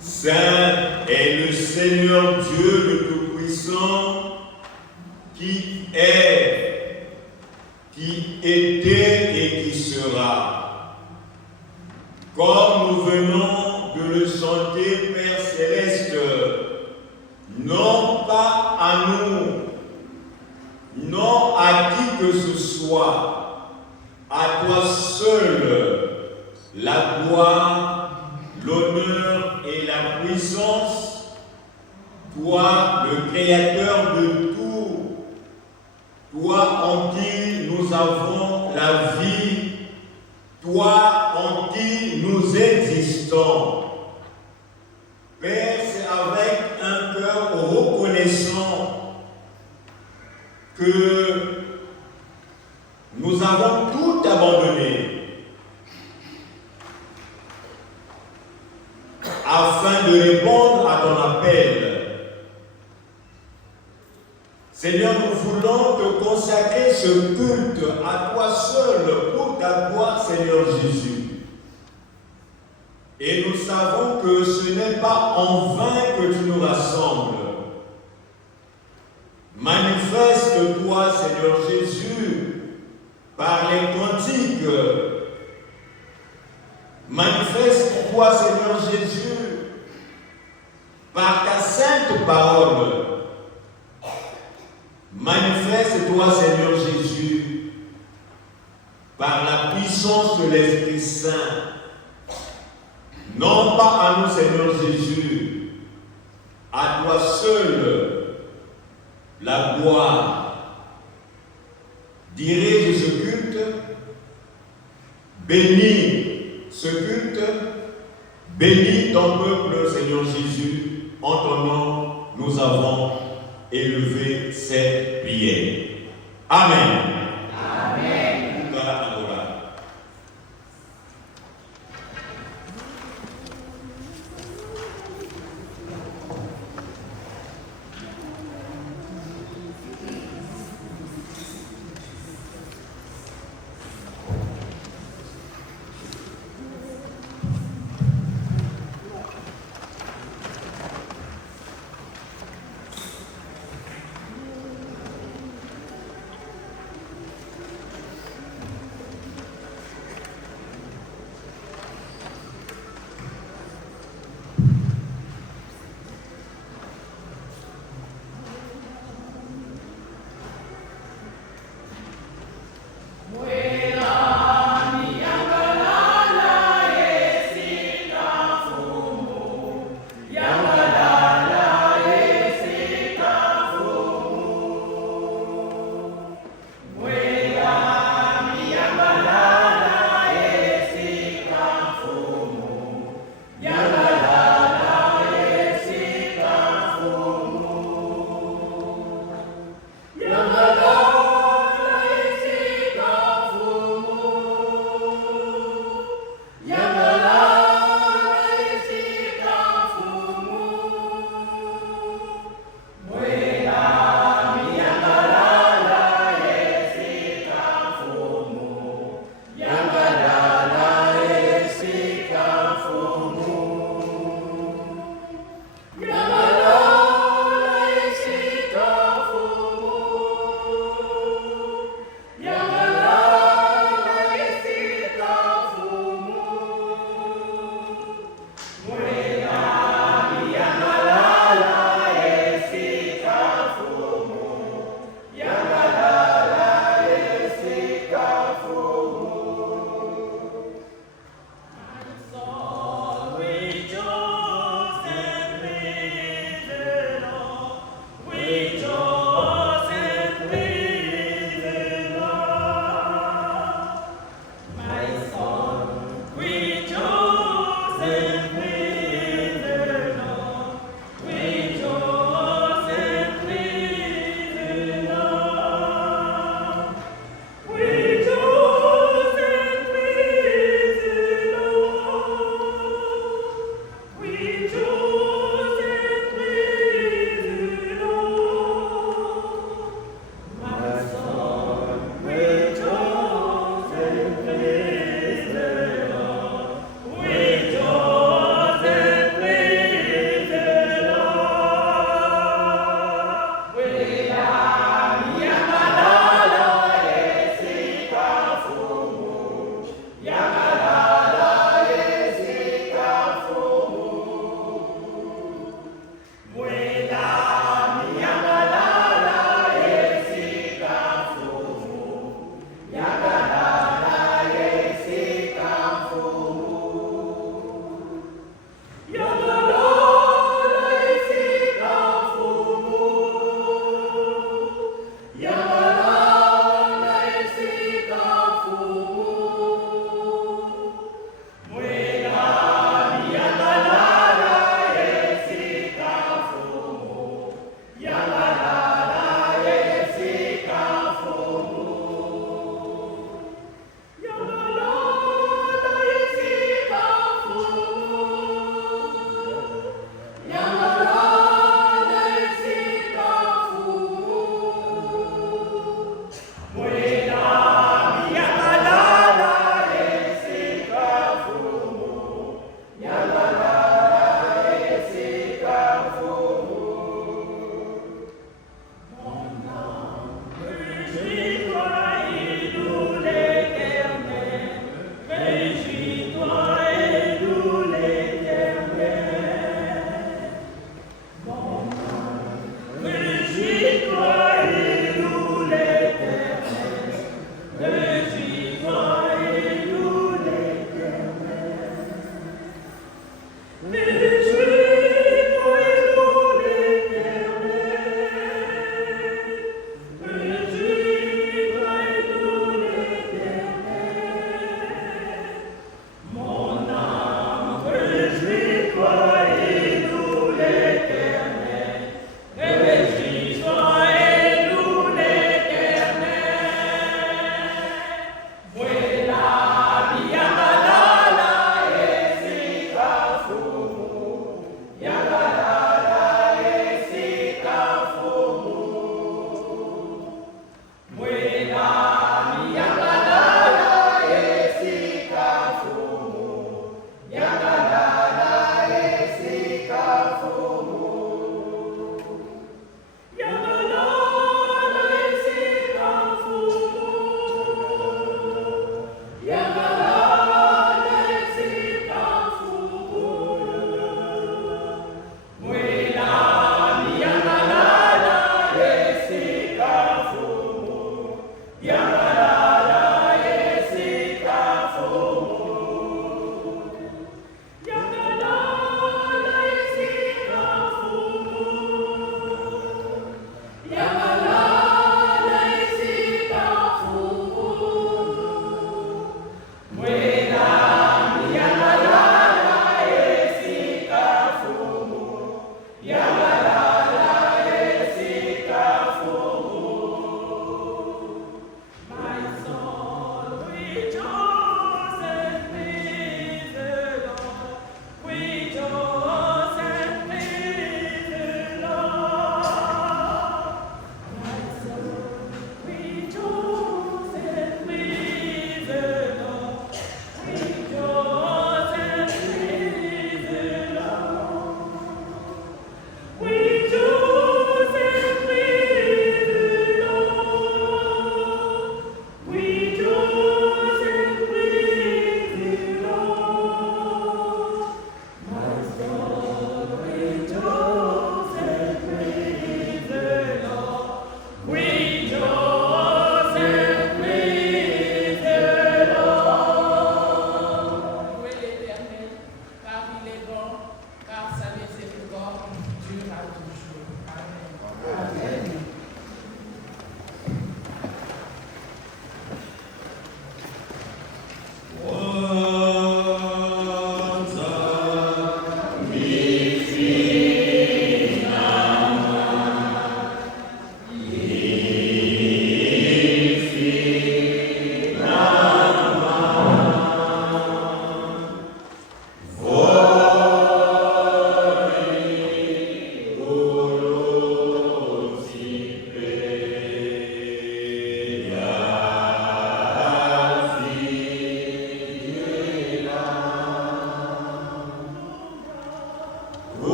Saint est le Seigneur Dieu le Tout-Puissant, qui est, qui était et qui sera. Comme nous venons de le chanter, Père Céleste, non pas à nous, non à qui que ce soit, à toi seul, la gloire, l'honneur et la puissance, toi, le Créateur de tout, toi en qui nous avons la vie, toi en qui nous existons. Père, c'est avec un cœur reconnaissant que nous avons tout abandonné afin de répondre à ton appel. Seigneur, nous voulons te consacrer ce culte à toi seul pour ta gloire, Seigneur Jésus. Et nous savons que ce n'est pas en vain que tu nous rassembles. Manifeste-toi, Seigneur Jésus, par les cantiques. Manifeste-toi, Seigneur Jésus, par ta sainte parole. Manifeste-toi, Seigneur Jésus, par la puissance de l'Esprit Saint. Non pas à nous, Seigneur Jésus, à toi seul, la gloire. Dirige ce culte, bénis ce culte, bénis ton peuple, Seigneur Jésus. En ton nom, nous avons élevé cette prière. Amen. Amen.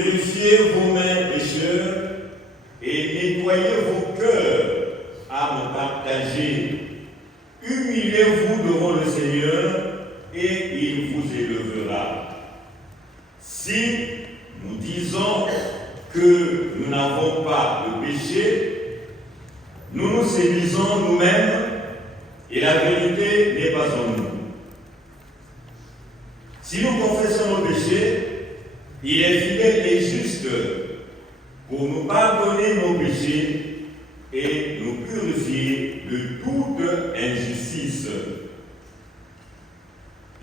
Purifiez vos mains, pécheurs, et nettoyez vos cœurs, âmes partagées. Humiliez-vous devant le Seigneur, et il vous élevera. Si nous disons que nous n'avons pas de péché, nous nous séduisons nous-mêmes, et la vérité n'est pas en nous. Si nous confessons nos péchés, il est fidèle et juste pour nous pardonner nos péchés et nous purifier de toute injustice.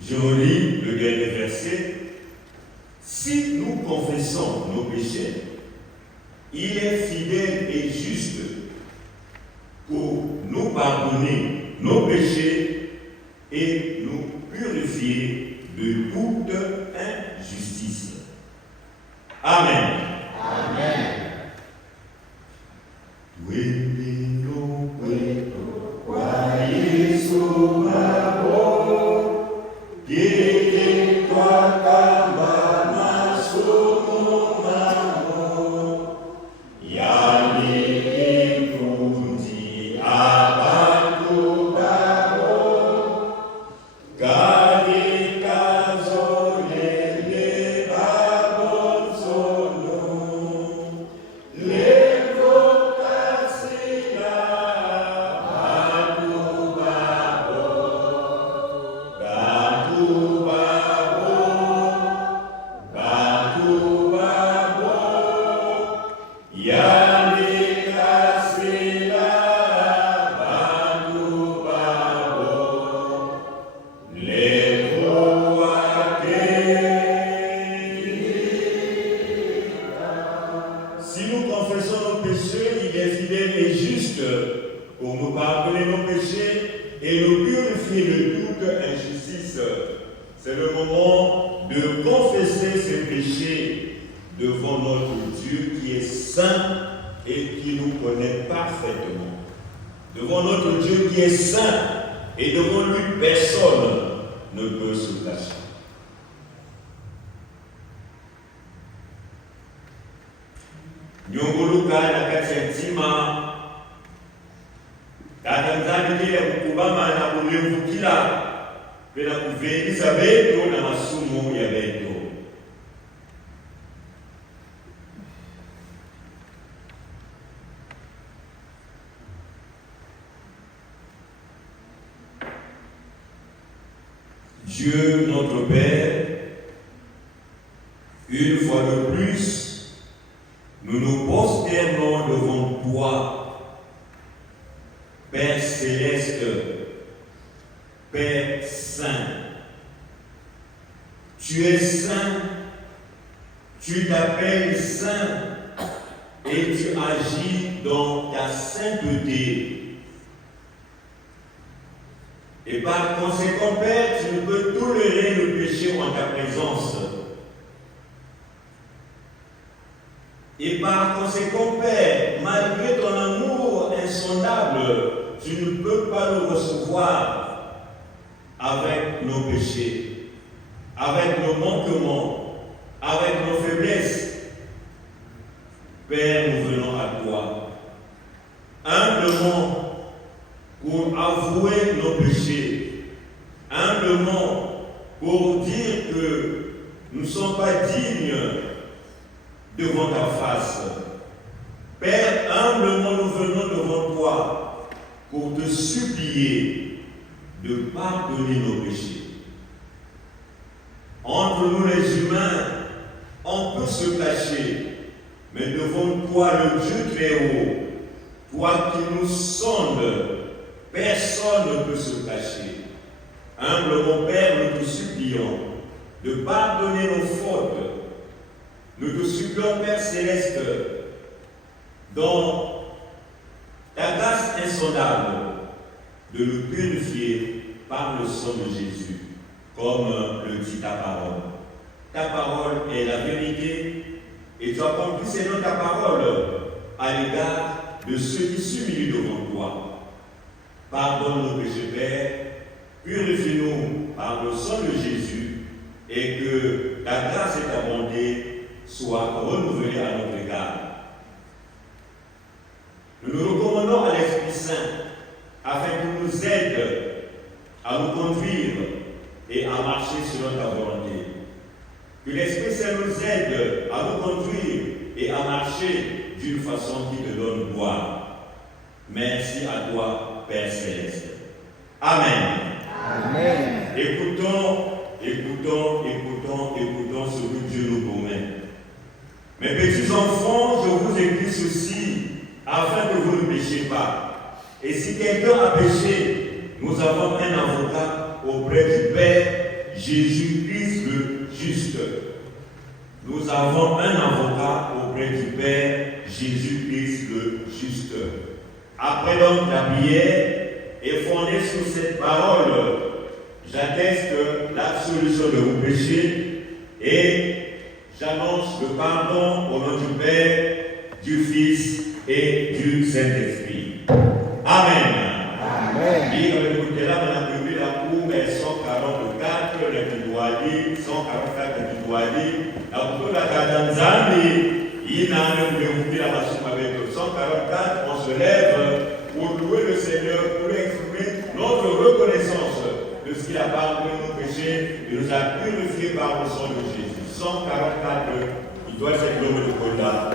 Je relis le dernier verset. Si nous confessons nos péchés, il est fidèle et juste pour nous pardonner nos péchés et nous purifier de toute injustice. Amen. Amen. Dieu notre Père, une fois de plus, nous nous prosternons devant toi, Père céleste, Père saint. Tu es saint, tu t'appelles saint et tu agis dans ta sainteté. Et par conséquent, Père, tu ne peux tolérer le péché en ta présence. Et par conséquent, Père, malgré ton amour insondable, tu ne peux pas le recevoir avec nos péchés, avec nos manquements, avec nos faiblesses. Père, nous venons à toi, humblement, pour avouer nos péchés, humblement pour dire que nous ne sommes pas dignes devant ta face. Père, humblement nous venons devant toi pour te supplier de pardonner nos péchés. Entre nous les humains, on peut se cacher, mais devant toi le Dieu très haut, toi qui nous sondes, personne ne peut se cacher. Humblement, Père, nous te supplions de pardonner nos fautes. Nous te supplions, Père céleste, dans ta grâce insondable, de nous purifier par le sang de Jésus, comme le dit ta parole. Ta parole est la vérité, et tu accomplis selon ta parole à l'égard de ceux qui s'humilient devant toi. Pardonne nos péchés, Père, purifie-nous par le sang de Jésus, et que ta grâce et ta bonté soit renouvelée à notre égard. Nous nous recommandons à l'Esprit Saint afin qu'il nous aide à nous conduire et à marcher selon ta volonté. Que l'Esprit Saint nous aide à nous conduire et à marcher d'une façon qui te donne gloire. Merci à toi, Père Céleste. Amen. Amen. Écoutons ce que Dieu nous promet. Mes petits enfants, je vous écris ceci afin que vous ne péchiez pas. Et si quelqu'un a péché, nous avons un avocat auprès du Père, Jésus-Christ le juste. Nous avons un avocat auprès du Père, Jésus-Christ le juste. Après donc la prière, et fondée sur cette parole, j'atteste l'absolution de vos péchés et j'annonce le pardon au nom du Père, du Fils et du Saint-Esprit. Amen. Amen. Lire le côté là, on a publié la cour 144, le Kidouali, 144 le Kidouali, la cour de la Kadanzani, il n'a même publié la machine avec 144, on se lève pour louer le Seigneur, pour lui exprimer notre reconnaissance de ce qu'il a pardonné nos péchés et nous a purifiés par le sang de Jésus. 144, il doit être l'homme de Koda.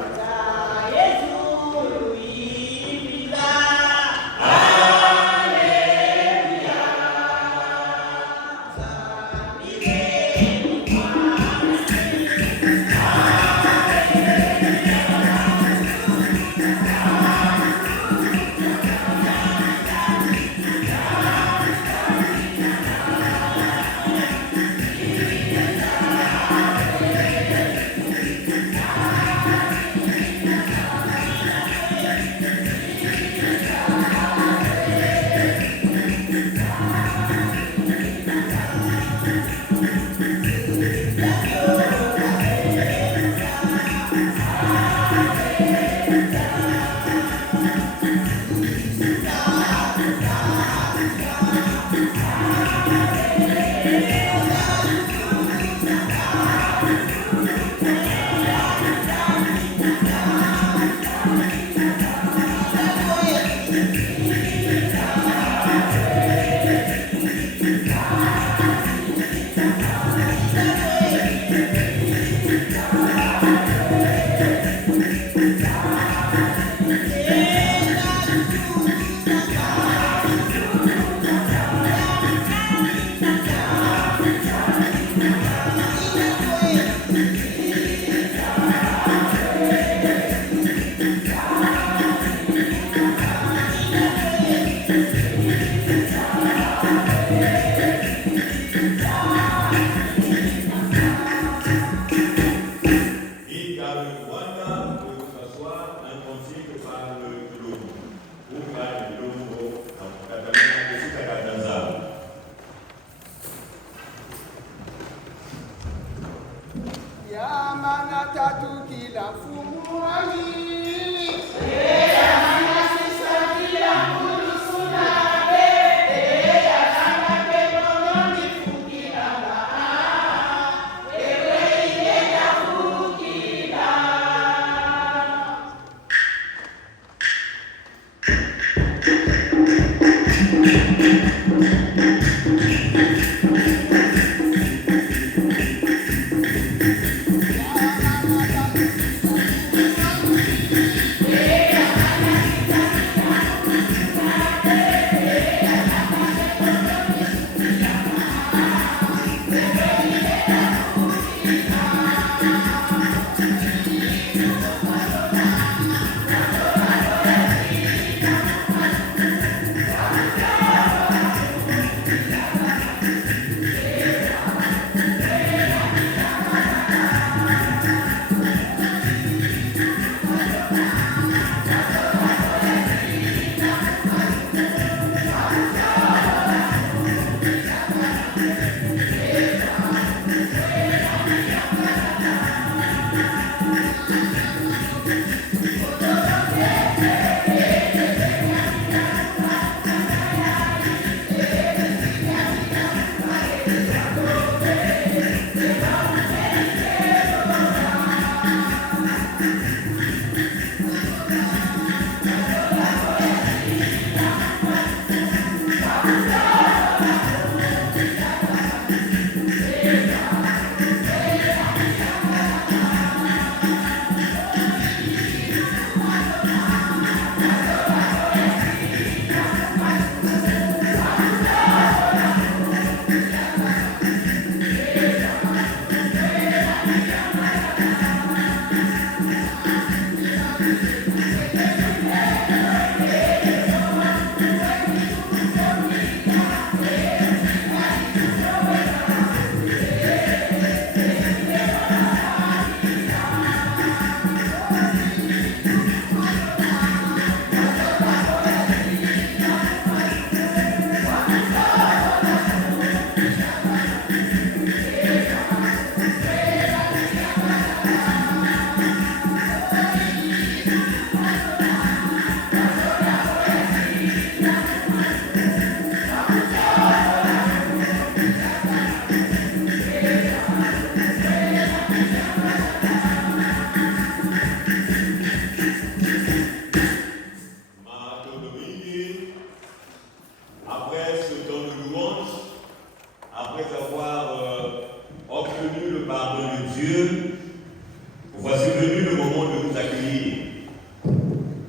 venu le moment de nous accueillir.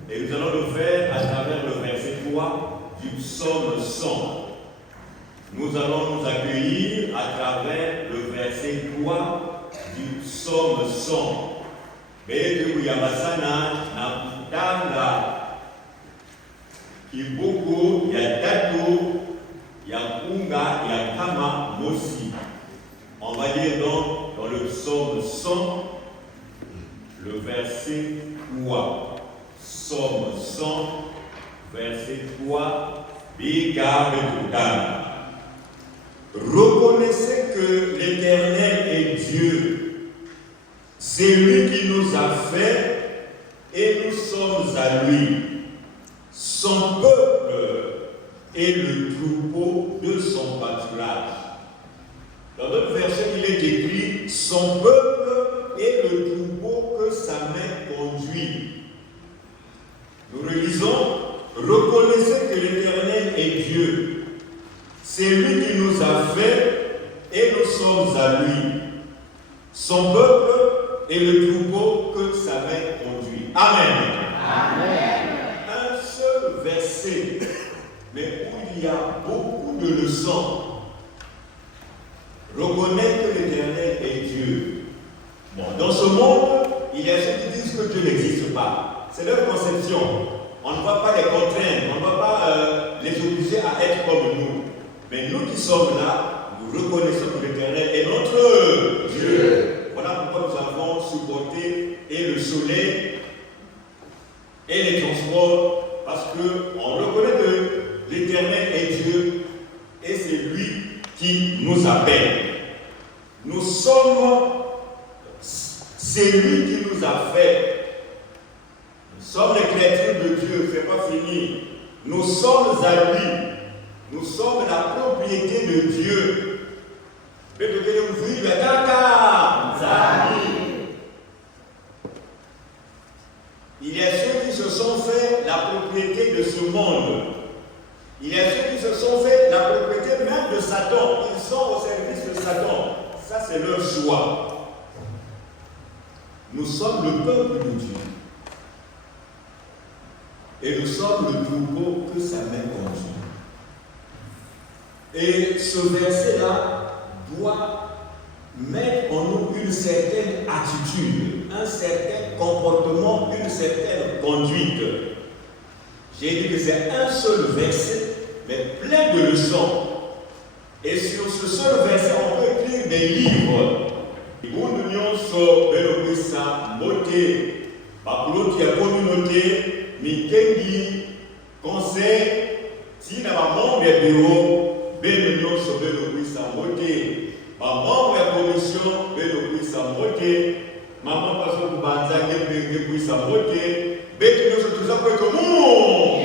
Et nous allons le faire à travers le verset 3 du psaume 100. Nous allons nous accueillir à travers le verset 3 du psaume 100. Betu Yamasana Nakutanga Kiboko Yatato Yakunga Yakama Mosi. On va dire donc dans le psaume 100, le verset 3. Psaume 100, verset 3. Bika Betutanga. Reconnaissez que l'Éternel est Dieu. C'est lui qui nous a fait et nous sommes à lui. Son peuple est le troupeau de son pâturage. Dans d'autres versets, il est écrit: son peuple est le troupeau que sa main conduit. Nous relisons: reconnaissez que l'Éternel est Dieu. C'est lui qui nous a fait et nous sommes à lui. Son peuple est le troupeau que sa main conduit. Amen. Amen. Un seul verset, mais où il y a beaucoup de leçons. Reconnaître que l'Éternel est Dieu. Bon, dans ce monde, il y a ceux qui disent que Dieu n'existe pas. C'est leur conception. On ne va pas les contraindre, on ne va pas les obliger à être comme nous. Mais nous qui sommes là, nous reconnaissons que l'Éternel est notre Dieu. Voilà pourquoi nous avons supporté et le soleil et les transports, parce qu'on reconnaît que l'Éternel est Dieu et c'est lui qui nous appelle. Nous sommes, c'est lui qui nous a fait. Nous sommes les créatures de Dieu, c'est pas fini. Nous sommes à lui. Nous sommes la propriété de Dieu. Il y a ceux qui se sont fait la propriété de ce monde. Il y a ceux qui se sont fait la propriété même de Satan. Ils sont au service de Satan. Ça, c'est leur choix. Nous sommes le peuple de Dieu. Et nous sommes le troupeau que sa main conduit. Et ce verset-là doit mettre en nous une certaine attitude, un certain comportement, une certaine conduite. J'ai dit que c'est un seul verset, mais plein de leçons. Et sur ce seul verset, on peut écrire des livres. L'union sur Belopissa, Moté, Bakuloti à communauté, Mikendi, conseil, si n'a pas membre des bureaux, L'union sur Belopissa, Moté, ma membre de la commission, Belopissa, Moté, maman passe au Banza, Belopissa, Moté, Belopissa, sur tout ça pour être au monde.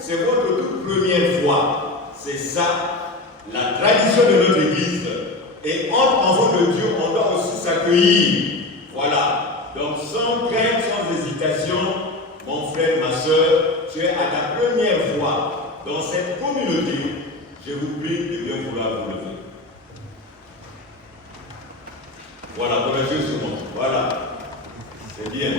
C'est votre toute première fois. C'est ça, la tradition de notre Église. Et entre enfants de Dieu, on doit aussi s'accueillir. Voilà. Donc sans crainte, sans hésitation, mon frère, ma soeur, tu es à ta première fois dans cette communauté. Je vous prie de bien vouloir vous lever. Voilà, pour les yeux sur moi. Voilà. C'est bien.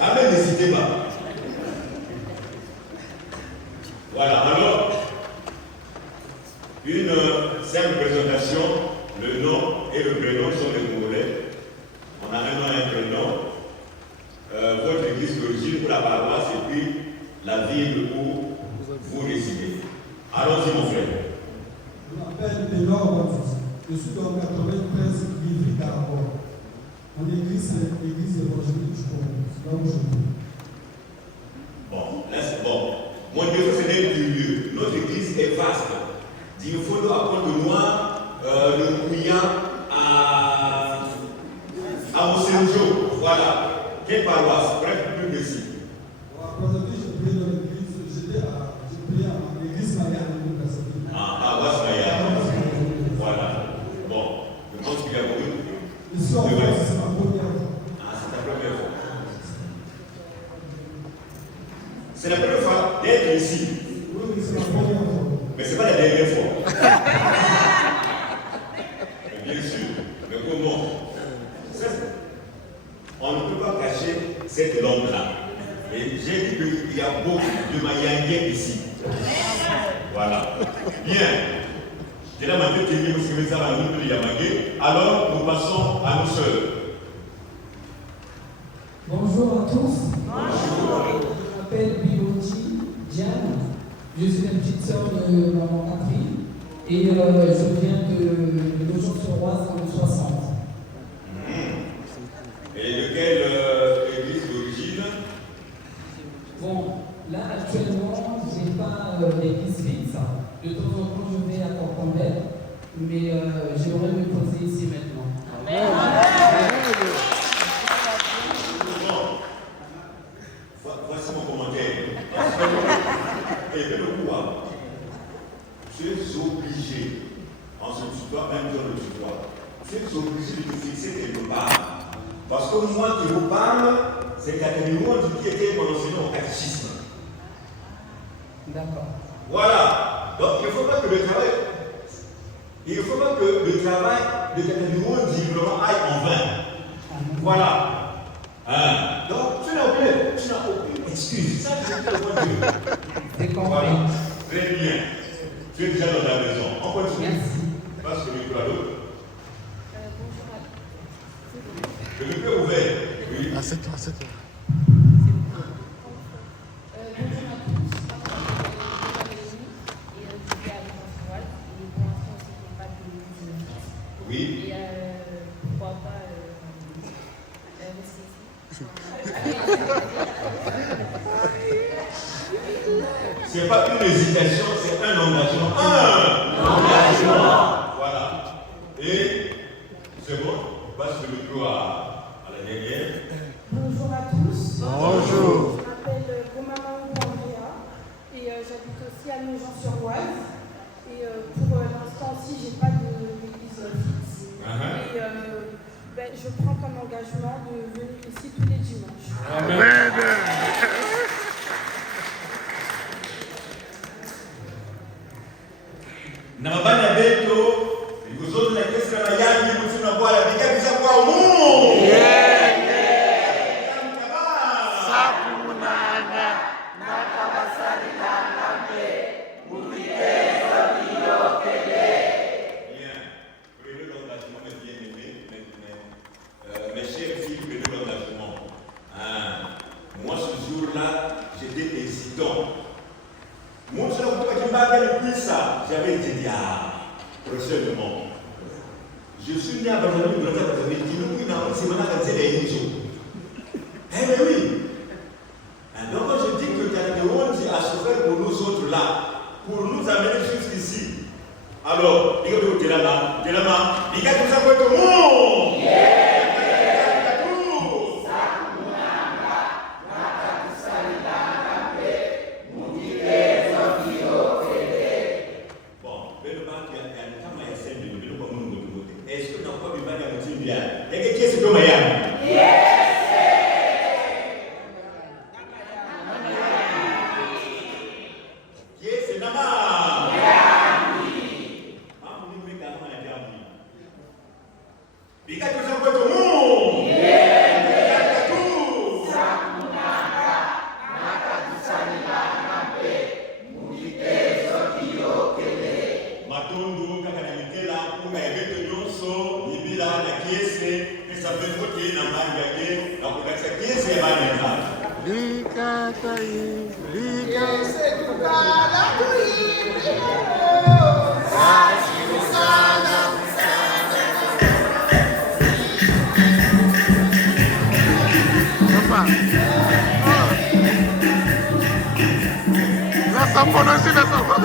Amen, n'hésitez pas. Voilà, alors, une simple présentation, le nom et le prénom sont les Congolais. On a un nom et un prénom. Votre église d'origine pour la paroisse et puis la ville où vous résidez. Allons-y, mon frère. Je m'appelle une thèse biblique à avoir. En église, c'est l'église évangélique du Congo. C'est là où je vis. Bon, là c'est bon. Mon Dieu, c'est même curieux. Notre église est vaste. Il faut nous apprendre de moi le Kouya à Mosenjo. Voilà. Quelle paroisse? Bref, plus précis. Après, j'ai prié dans l'église. J'ai prié à l'église Marianne de Brazzaville. Ah, paroisse Marianne. Voilà. Bon, je pense qu'il y a beaucoup. Ici, en France, c'est ma première fois. Ah, c'est ta première fois. C'est la première fois d'être ici. Oui, c'est ma première fois. Mais ce n'est pas la dernière fois. Bien sûr. Mais comment? On ne peut pas cacher cette langue-là. Et j'ai dit qu'il y a beaucoup de Mayangais ici. Voilà. Bien. Alors, nous passons à nos sœurs. Bonjour à tous. Bonjour. Je m'appelle Biloti Diane. Je suis une petite sœur de maman Catherine. Et je viens de Nogent-sur-Oise dans le 60. Et de quelle église d'origine? Bon, là actuellement, je n'ai pas d'église fixe. De temps en temps, je vais à Corcombelle. Mais j'aimerais me poser ici maintenant. Amen. Voici mon commentaire. Et le pouvoir. Tu es obligé, en ce tutoie, même dans le tutoie, tu es obligé de te fixer quelque part. Parce que moi qui vous parle, c'est Catégorie qui était mon enseignant au catéchisme. D'accord. Voilà. Donc il ne faut pas que le travail de Catégorie librement aille en vain. Voilà. Hein? Donc tu n'as aucune excuse. Ça, c'est le point de vue. Voilà. Très bien. Tu es déjà dans la maison. On continue. Merci. Passe le micro à l'autre. Bonjour à Le micro est ouvert. Oui. À 7 ans, à 7 ans. bonjour à tous. Et je suis à Nogent-sur-Oise. Et pour l'instant, je ne sais pas de Oui. Et pourquoi pas rester ici. Ce n'est pas une hésitation, c'est un engagement. Un engagement. Voilà. Et c'est bon. Passe le micro à la dernière. Bonjour à tous. Bonjour. Je m'appelle Gomama Andrea et j'habite aussi à Nogent-sur-Oise. Et pour l'instant-ci, je n'ai pas d'église fixe. Et je prends comme engagement de venir ici tous les dimanches. Amen. Namabana beto, ikuzote na kesi na mayani, mtu na bwala, bikabiza kwa Mungu. Mes chers filles, prenez l'engagement. Moi, ce jour-là, j'étais hésitant. Moi, je n'ai pas depuis ça. J'avais été dit, prochainement. Je suis né à Bazaville, vous avez dit, oui, c'est maintenant qu'on sait les Injos. Eh bien oui. Donc, quand je dis que Catégorie a souffert pour nous autres là, pour nous amener jusqu'ici. Alors, les gars, t'es là-bas, les gars, tout ça pour tout le monde. Est-ce que dans quoi tu vas dire bien? Et qui est-ce que Mayam? Qui est ce Nama? Lika conocí la sopa.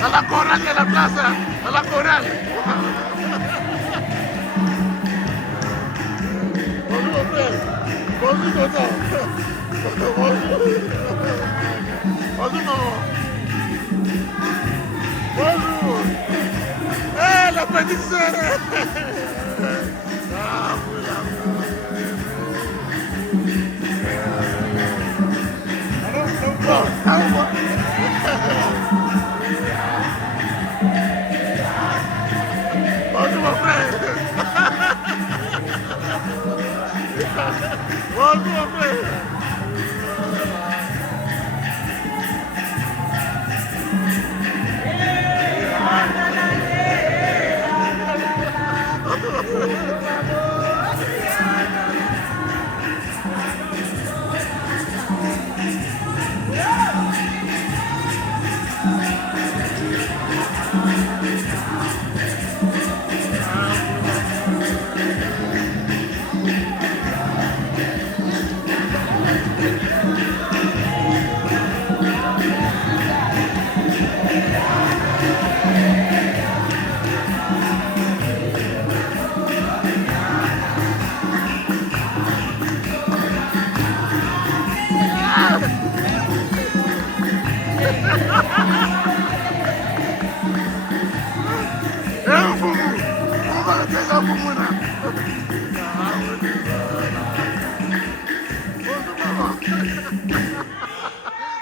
A la coral de la plaza, a la coral. Bonjour frère, bonjour tonton. Bonjour. Bonjour maman. Bonjour. Eh, la petite sœur. Ah, oui, bonjour mon frère. Bonjour mon frère.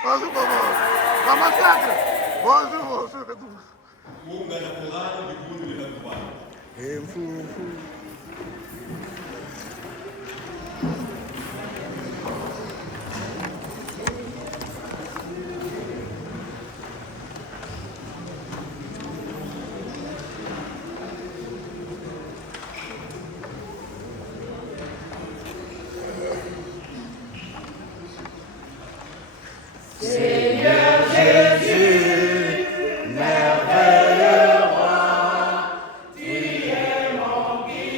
Bonjour maman. La massacre. Bonjour, bonjour. Mungu anakurani mbinguni bila kubali. Merveilleux roi, tu es mon guide.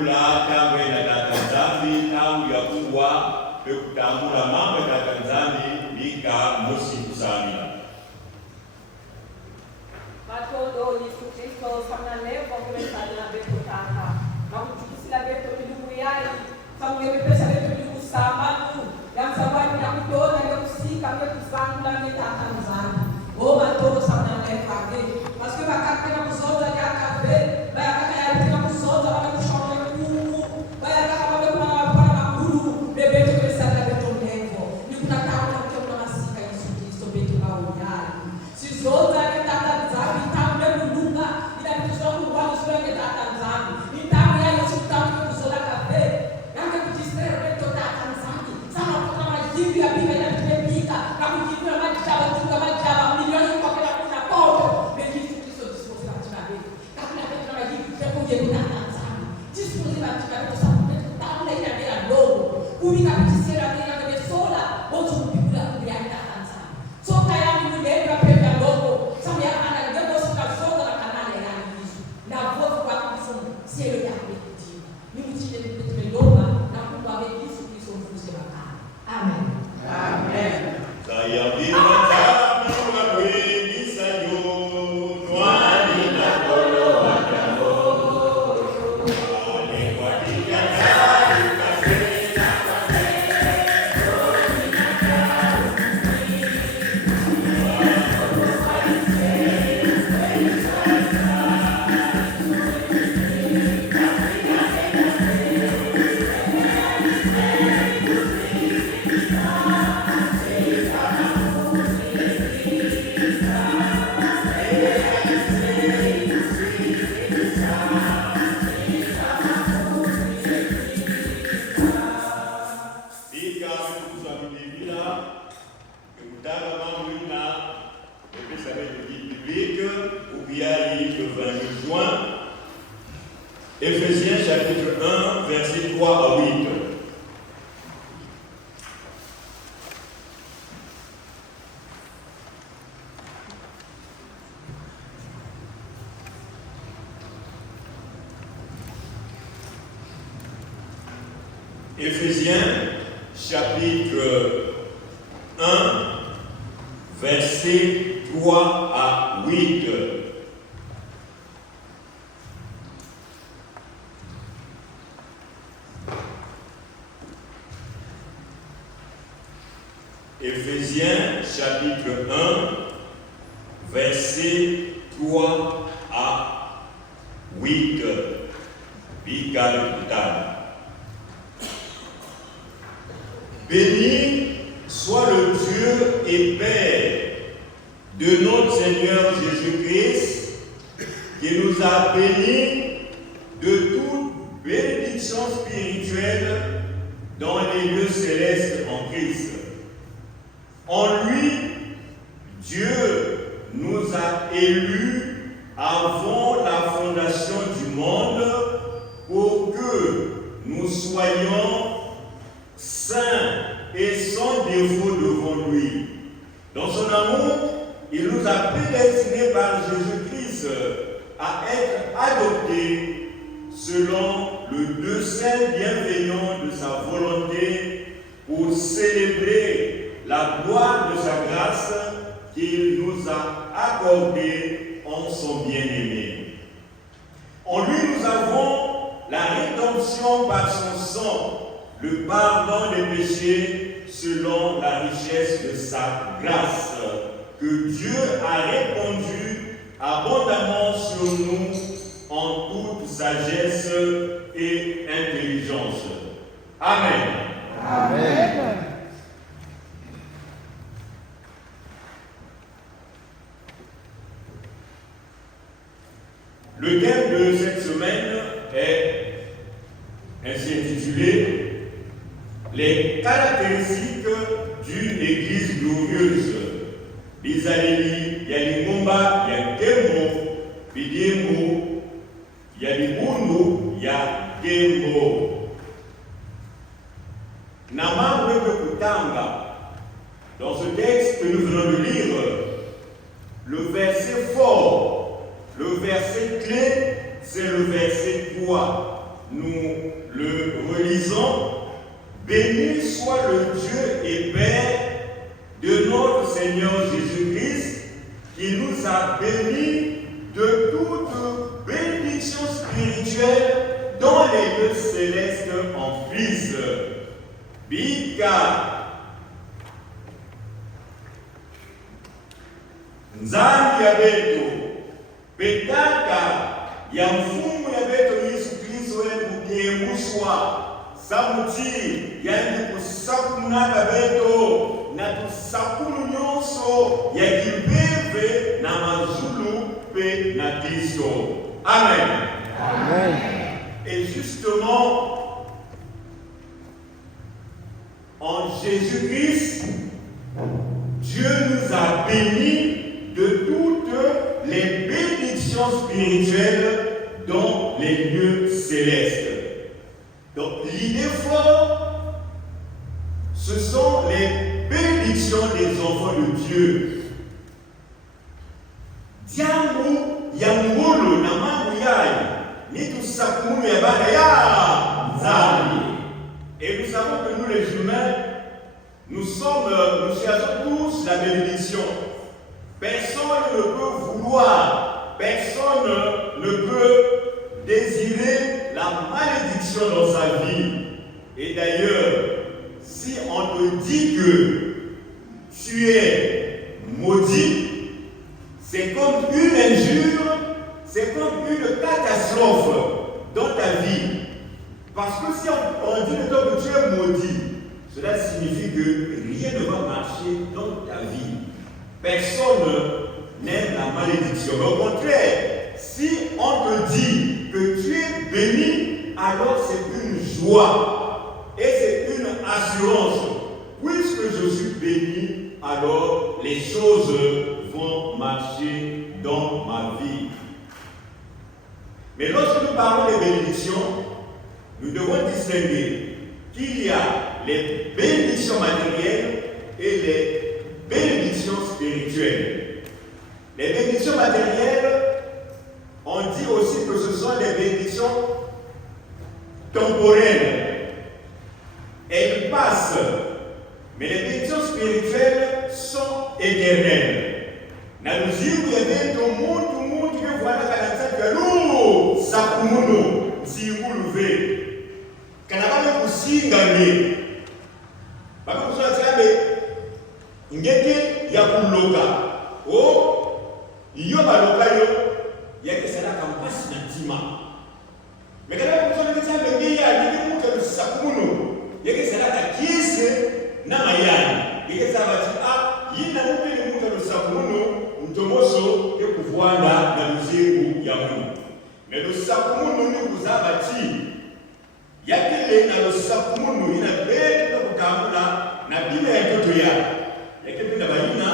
Lula kawe na Tanzania au ya kuwa kutambula mambo ya Tanzania lika mosi kusamia. Matondo Yesu Kristo samna leo kumesa na beto taka. Na kutukisila beto kidumu yai. Samu yepesa beto kidumu samanu. Yang sabani na kutona ya kusika ya kusangula ni taka mzani. O matondo samna leo kage. Paske bakaka na kuzoza ya kabe. Bakaka ya tina kuzoza wala kushona ya kumu. Bakaka wala kuna makuru. Bebeto kumesa na beto levo. Ni kuna kauna mtoto masika Yesu Kristo beto bauyari. Sizoza ya taka mzani. Éphésiens chapitre 1, verset 3 à 8. Éphésiens chapitre 1, verset 3 à 8. Éphésiens chapitre 1, verset 3 à 8. Béni soit le Dieu et Père de notre Seigneur Jésus-Christ, qui nous a bénis de toute bénédiction spirituelle dans les lieux célestes en Christ. En lui, Dieu nous a élus avant la fondation du monde pour que nous soyons saints et sans défaut devant lui. Dans son amour, il nous a prédestinés par Jésus-Christ à être adoptés selon le dessein bienveillant de sa volonté pour célébrer la gloire de sa grâce qu'il nous a accordée en son bien-aimé. En lui, nous avons la rédemption par son sang, le pardon des péchés selon la richesse de sa grâce, que Dieu a répandu abondamment sur nous en toute sagesse et intelligence. Amen. Amen. Le thème de cette semaine est ainsi intitulé « Les caractéristiques d'une église glorieuse ». Les alléluia, il y a les Mumba, il y a Kemo, Pidemo, il y a les Bono, il y a Kemo. Nama Kutanga, dans ce texte que nous venons de lire, le verset fort, le verset clé, c'est le verset 3. nous le relisons. Béni soit le Dieu et Père de notre Seigneur Jésus-Christ, qui nous a bénis de toute bénédiction spirituelle dans les lieux célestes en Christ. Bika Nzambi ya betu petaka ya mfumu ya betu Yesu Kristo kugemuswa samuti yani kusakunaka beto na tusakunu nyonso ya kibeve na mazulu pe na Kristo. Amen. Amen. Et justement, en Jésus-Christ, Dieu nous a bénis de toutes les bénédictions spirituelles dans les lieux célestes. Donc l'idée forte, ce sont les bénédictions des enfants de Dieu. Diamou yangolo na mangu yai ni tusakumu ya bana ya Nzambi. Et nous savons que nous les humains, nous cherchons tous la bénédiction. Personne ne peut vouloir, personne ne peut désirer la malédiction dans sa vie. Et d'ailleurs, si on te dit que tu es maudit, c'est comme une injure, c'est comme une catastrophe dans ta vie. Parce que si on dit de toi que tu es maudit, cela signifie que rien ne va marcher dans ta vie. Personne n'aime la malédiction. Mais au contraire, si on te dit que tu es béni, alors c'est une joie et c'est une assurance. Puisque je suis béni, alors les choses vont marcher dans ma vie. Mais lorsque nous parlons des bénédictions, nous devons distinguer qu'il y a les bénédictions matérielles et les bénédictions spirituelles. Les bénédictions matérielles, on dit aussi que ce sont des bénédictions temporelles. Elles passent, mais les bénédictions spirituelles sont éternelles. Na luzimu ya bento muntu ke vwana kana tsaka lu sakumuno zikuluve kana bame kusinga ne bame kusala tsabe ngeke ya kuloka o iyo baloka yo yake sala kampasi na tima mekana kusala tsabe ngiya ni mutu sakumuno yake sala kakise na mayani yake sabati yina mupili mutu sakumuno mtomoso ye kuvwanda na luzingu ya Mungu. Mais le sakumuno ni kuzabati yakile na le sakumuno ina bete kutambula na bima ya toto ya yakile na bayina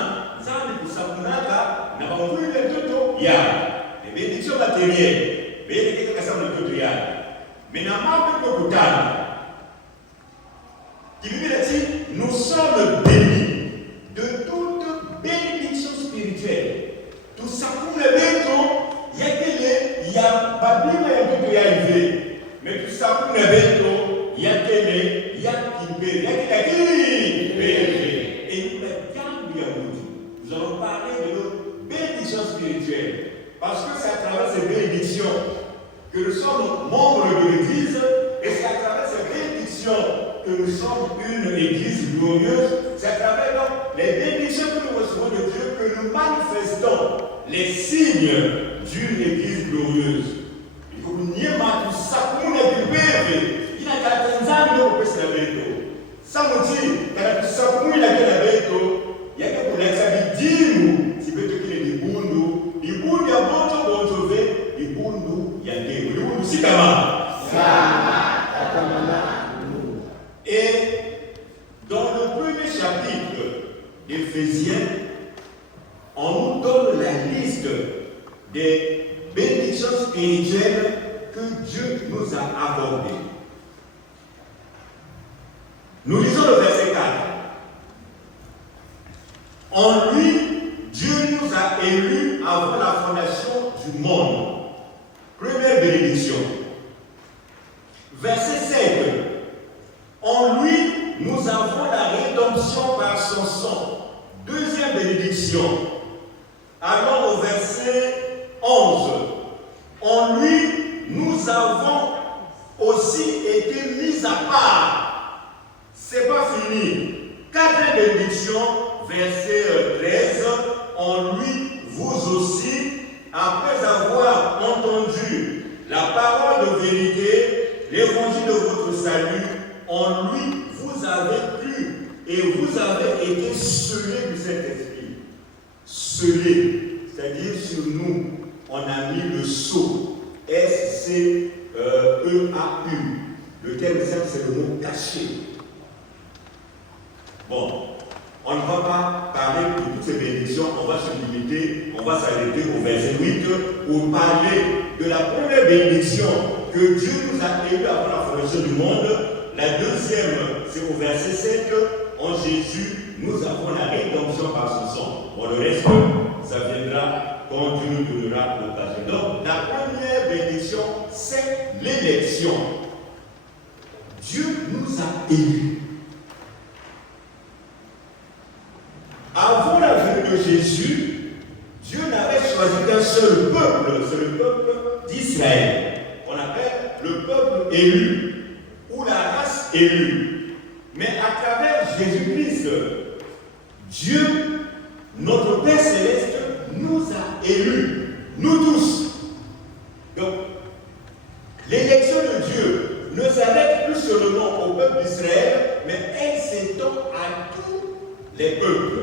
zani kusakunaka na banguli ya toto ya les bénédictions matérielles bete kaka sababu toto ya mais na mambo kutana Bible dit nous sommes bénis de toute bénédiction spirituelle. Tout ça pour le béton, il y a que ya babima ya toto ya élevé. Mais tout ça pour le béton, il y a que ya kimbé, il y a que élevé. Et nous la gamme ya nous allons parler de nos bénédictions spirituelles. Parce que c'est à travers ces bénédictions que nous sommes membres de l'Église et c'est à travers ces bénédictions que nous sommes une Église glorieuse. C'est à travers les bénédictions que nous recevons de Dieu que nous manifestons les signes d'une Église glorieuse. Il faut que nous n'y ayons ça pour nous récupérer. Il n'y a qu'à Tanzanie pour passer la béto. Ça me dit, quand ça pour nous la béto, il y a que pour l'examiner, si peut-être qu'il y a des bundu, il y a bon trouvé, des bundu, il y a des bundu, si Et dans le premier chapitre d'Éphésiens, on nous donne la liste des bénédictions spirituelles que Dieu nous a accordées. Nous lisons le verset 4. En lui, Dieu nous a élus avant la fondation du monde. Première bénédiction. Verset 7. En lui, nous avons la rédemption par son sang. Deuxième bénédiction. Allons au verset 11. En lui, nous avons aussi été mis à part. C'est pas fini. Quatrième bénédiction, verset 13. En lui, vous aussi, après avoir entendu la parole de vérité, l'évangile de votre salut, en lui, vous avez cru et vous avez été scellés du Saint-Esprit. Scellés, c'est-à-dire sur nous, on a mis le sceau. S-C-E-A-U. Le terme simple, c'est le mot caché. Bon, on ne va pas parler de toutes ces bénédictions, on va se limiter, on va s'arrêter au verset 8 pour parler de la première bénédiction que Dieu nous a élus avant la fondation du monde. La deuxième, c'est au verset 7, en Jésus, nous avons la rédemption par son sang. Bon, le reste, ça viendra quand Dieu nous donnera l'occasion. Donc, la première bénédiction, c'est l'élection. Dieu nous a élus. Avant la venue de Jésus, Dieu n'avait choisi qu'un seul peuple, c'est le peuple d'Israël. On appelle le peuple élu ou la race élue. Mais à travers Jésus-Christ, Dieu, notre Père Céleste, nous a élus, nous tous. Donc, l'élection de Dieu ne s'arrête plus seulement au peuple d'Israël, mais elle s'étend à tous les peuples,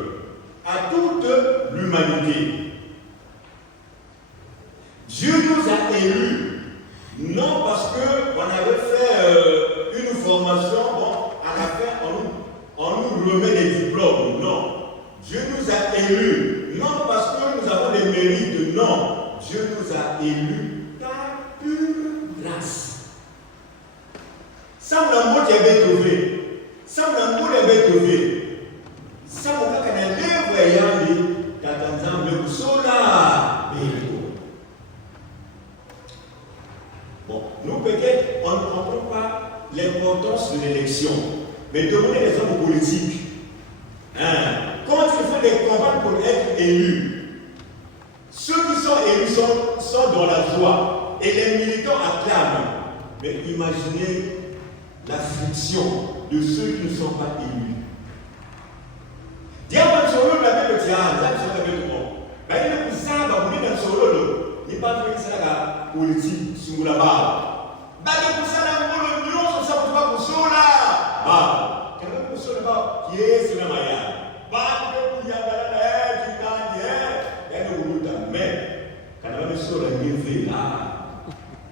à toute l'humanité. Dieu nous a élus, non parce qu'on avait fait une formation, bon, à la fin on nous remet des diplômes, non. Dieu nous a élus, non parce que nous avons des mérites, non. Dieu nous a élus par pure grâce. Sans l'amour qui avait trouvé, sans l'amour qui avait trouvé. Sans le cas qu'on a voyagé, t'attends le sola. Bon, nous peut-être on ne comprend pas l'importance de l'élection, mais demandez les hommes politiques. Quand il faut les combattre pour être élus, ceux qui sont élus sont dans la joie et les militants acclament. Mais imaginez la friction de ceux qui ne sont pas élus. Diamant solo la belle tia, ça c'est la belle bon. Mais il est ça va venir dans solo, il pas faire ça la politique sur la barre. Bah il ça la molo non ça va pas pour sola. Bah, quand même pour sola bah qui est sur la maya. Bah que il y a là tu gagne, il y a de route mais quand même sola il fait là.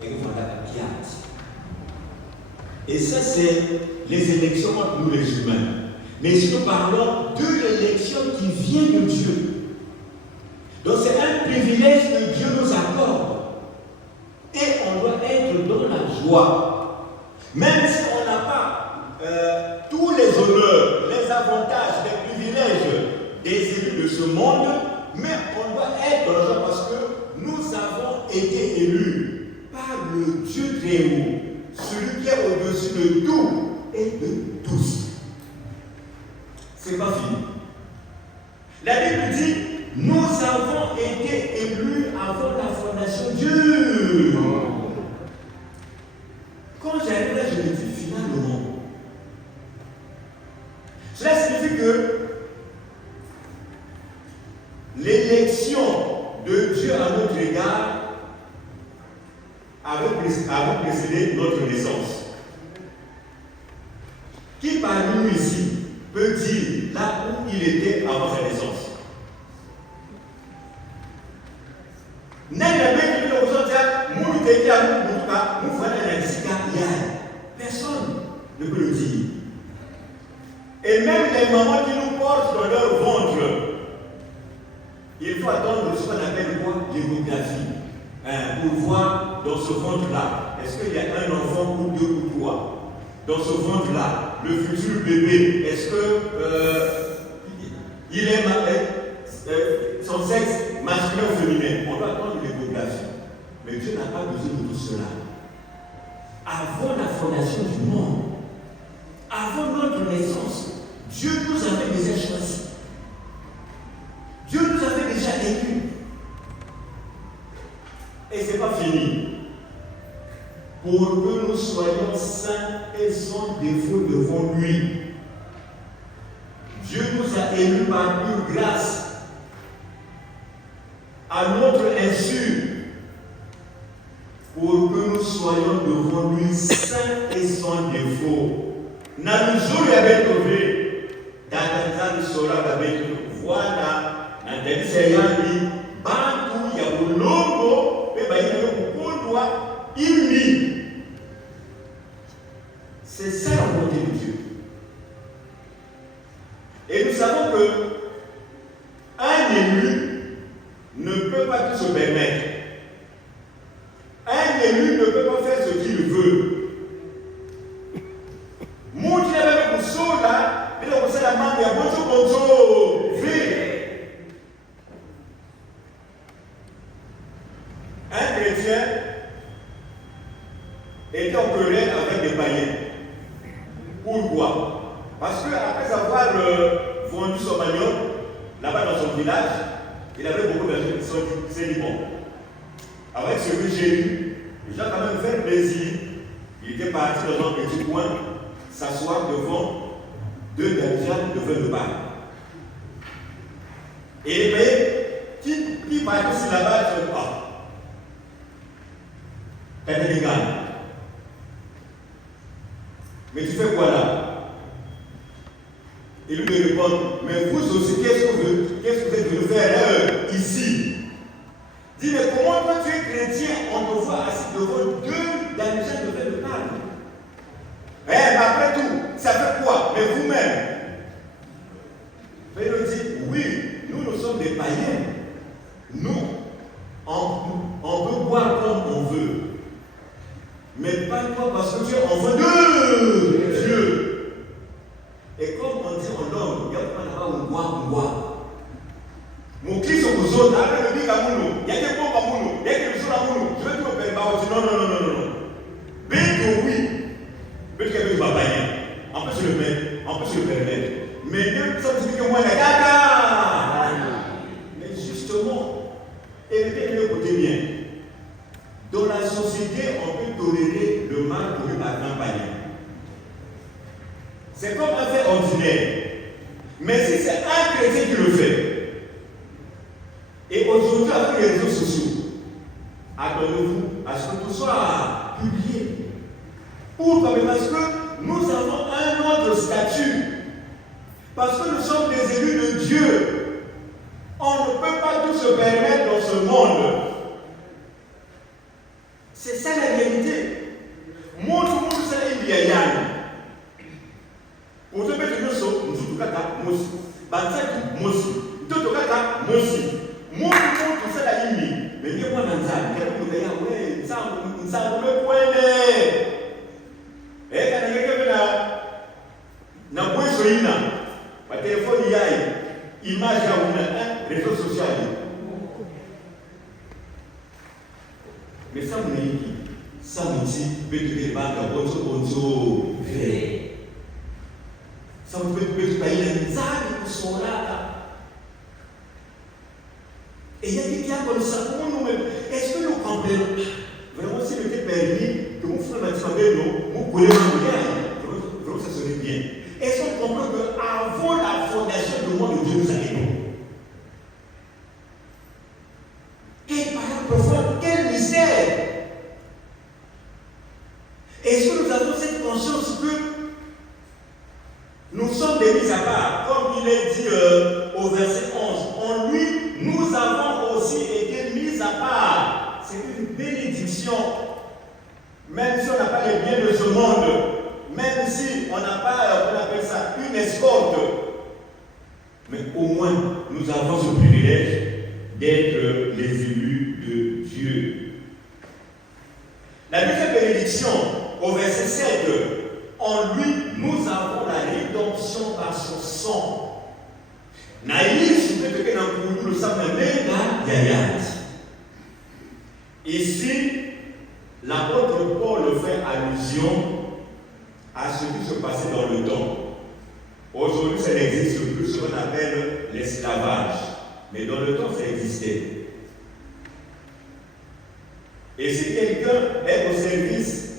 Et voilà la piate. Et ça c'est les élections entre nous les humains. Mais si nous parlons de l'élection qui vient de Dieu, donc c'est un privilège que Dieu nous accorde. Et on doit être dans la joie. Même si on n'a pas tous les honneurs, les avantages, les privilèges des élus de ce monde, mais on doit être dans la joie parce que nous avons été élus par le Dieu très haut, celui qui est au-dessus de tout et de tous. C'est pas fini. La Bible dit, nous avons été élus avant la fondation de Dieu. Quand j'arrive là, je me dis finalement. Cela signifie que l'élection de Dieu à notre égard avait précédé notre naissance. Qui parmi nous ici peut dire là où il était avant sa naissance? Personne ne peut le dire. Et même les mamans qui nous portent dans leur ventre, il faut attendre ce qu'on appelle quoi? L'échographie. Pour voir dans ce ventre-là, est-ce qu'il y a un enfant ou deux ou trois? Dans ce ventre-là, le futur bébé, est-ce que il est son sexe masculin ou féminin? On doit attendre l'échographie. Mais Dieu n'a pas besoin de tout cela. Avant la fondation du monde. Avant notre naissance, Dieu nous avait déjà choisis. Dieu nous avait déjà élus. Et ce n'est pas fini. Pour que nous soyons saints et sans défaut devant lui. Dieu nous a élus par une grâce. À notre insu, pour que nous soyons devant lui saints et sans défaut. Na nzuri abetovre dadanzani sora babetu voilà na ndabisa yandi bantu ya bulongo beba yino kukundwa imi. C'est ça la volonté de Dieu. Et nous savons que un élu ne peut pas tout se permettre. Un élu ne peut pas faire ce qu'il veut. Monti avec le saut là, il a commencé la main, il y a bonjour. Un chrétien était en querelle avec des païens. Pourquoi? Parce qu'après avoir vendu son manioc, là-bas dans son village, il avait beaucoup d'argent qui sont célibants. Avec ce que j'ai eu, les gens quand même fait plaisir. Il était parti dans un petit coin, s'asseoir devant deux Galiciens devant le bar. Et les païens qui partent ici là-bas, ils disent ah, t'as des gars. Mais tu fais quoi là? Et lui me répond, mais vous aussi, qu'est-ce que vous êtes venu faire ici? Dis, mais comment toi tu es chrétien, on te voit assis devant deux Galiciens devant le bar? Mais après tout, ça fait quoi? Mais vous-même? Mais il dit, oui, nous sommes des païens. Nous, on peut boire comme on veut. Mais pas toi parce que tu es enfant de Dieu. Et comme on dit en langue, il y a pas de boire. Mon Christ vous autres, après le dit à Mounou, il y a des pompes à Mounou, il y a des choses à Mounou. Je vais te faire non. Ben oui. Peut-être qu'il y a des païens. En plus, le permettre. Mais Dieu, ça veut dire que moi, il y a caca. Mais justement, écoutez côté bien. Dans la société, on peut tolérer le mal commis par un païen. C'est comme un fait ordinaire. Mais si c'est un chrétien qui le fait, et aujourd'hui, avec les réseaux sociaux, attendez-vous à ce que tout soit publié. Pourquoi? Parce que nous avons un autre statut. Parce que nous sommes des élus de Dieu. On ne peut pas tout se permettre dans ce monde. C'est ça la réalité. Moi, tout le monde sait qu'il y a Yann. Pour te mettre une chose, nous sommes tous les cas, moi aussi. Banzaki, moi aussi. Tout le cas, moi aussi. Moi, tout le monde sait la ligne. Mais il y a moi dans ça. Il y a beaucoup de gens, oui, ça me pointe. Et quand il y a quelqu'un na boisson na téléphone y image à réseau social. Mais ça me dit, ça me dit, peut-être banque bonzo. Ça me peut payer les âmes qui sont là. Et il y a des gens comme ça, comment nous-mêmes, est-ce que nous comprenons? Vraiment, s'il était permis que vous fassiez un nous, vous pouvez vraiment ça serait bien. Est-ce qu'on comprend qu'avant la fondation du monde, Dieu nous a aimés? Quelle parole profonde, quel mystère! Est-ce que nous avons cette conscience que nous sommes des mis à part, comme il est dit au verset 11, en lui, nous avons aussi été mis à part. C'est une bénédiction. Même si on n'a pas les biens de ce monde, même si on n'a pas, on appelle ça une escorte, mais au moins nous avons ce privilège d'être les élus de Dieu. La deuxième bénédiction, au verset 7, en lui, nous avons la rédemption par son sang. Naïs, je peux que dans le sang de Yayat. Ici, l'apôtre Paul fait allusion temps. Aujourd'hui, ça n'existe plus, ce qu'on appelle l'esclavage. Mais dans le temps, ça existait. Et si quelqu'un est au service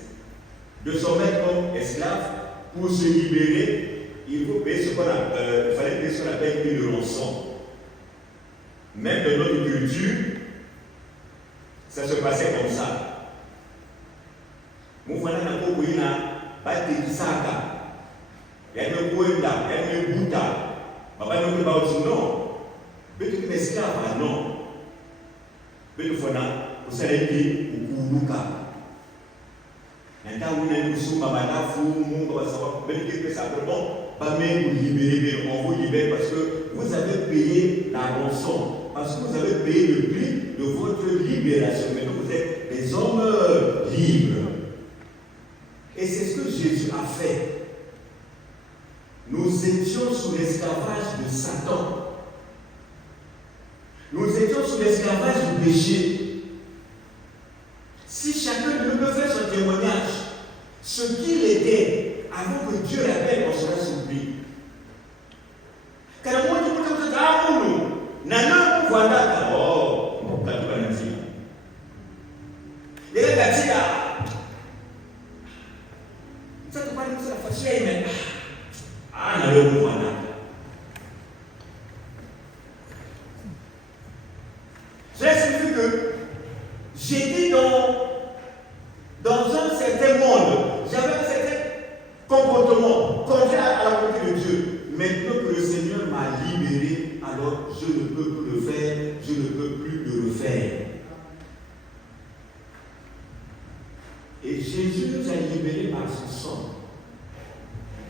de son maître comme esclave, pour se libérer, il faut payer ce qu'on appelle, fallait payer ce qu'on appelle une rançon. Même dans notre culture, ça se passait comme ça. Nous voilà dans le pays là, pas de Kisaka. Il y a un Kouenda, il y a un Bouta. Papa ne peut pas dire non. Mais tu es esclave, non. Mais tu fais là, vous savez qui ou Koulouka. Maintenant, on est nous sous Mamana, Fou, Mou, on va savoir, mais tu fais simplement, pas même vous libérer, on vous libère parce que vous avez payé la rançon. Parce que vous avez payé le prix de votre libération. Maintenant, vous êtes des hommes libres. Et c'est ce que Jésus a fait. Nous étions sous l'esclavage de Satan. Nous étions sous l'esclavage du péché. Si chacun de nous peut faire son témoignage, ce qu'il était avant que Dieu l'appelle, on sera surpris. Car moi, je peux te dire, Nana, voilà, oh, on va tout dire. Les gars, ça te parle de la fâcheuse, mais ah, Nana, voilà. Cela signifie que j'étais dans un certain monde, j'avais un certain comportement contraire à la volonté de Dieu. Maintenant que le Seigneur m'a libéré, alors je ne peux plus le faire, je ne peux plus le refaire. Et Jésus nous a libérés par son sang.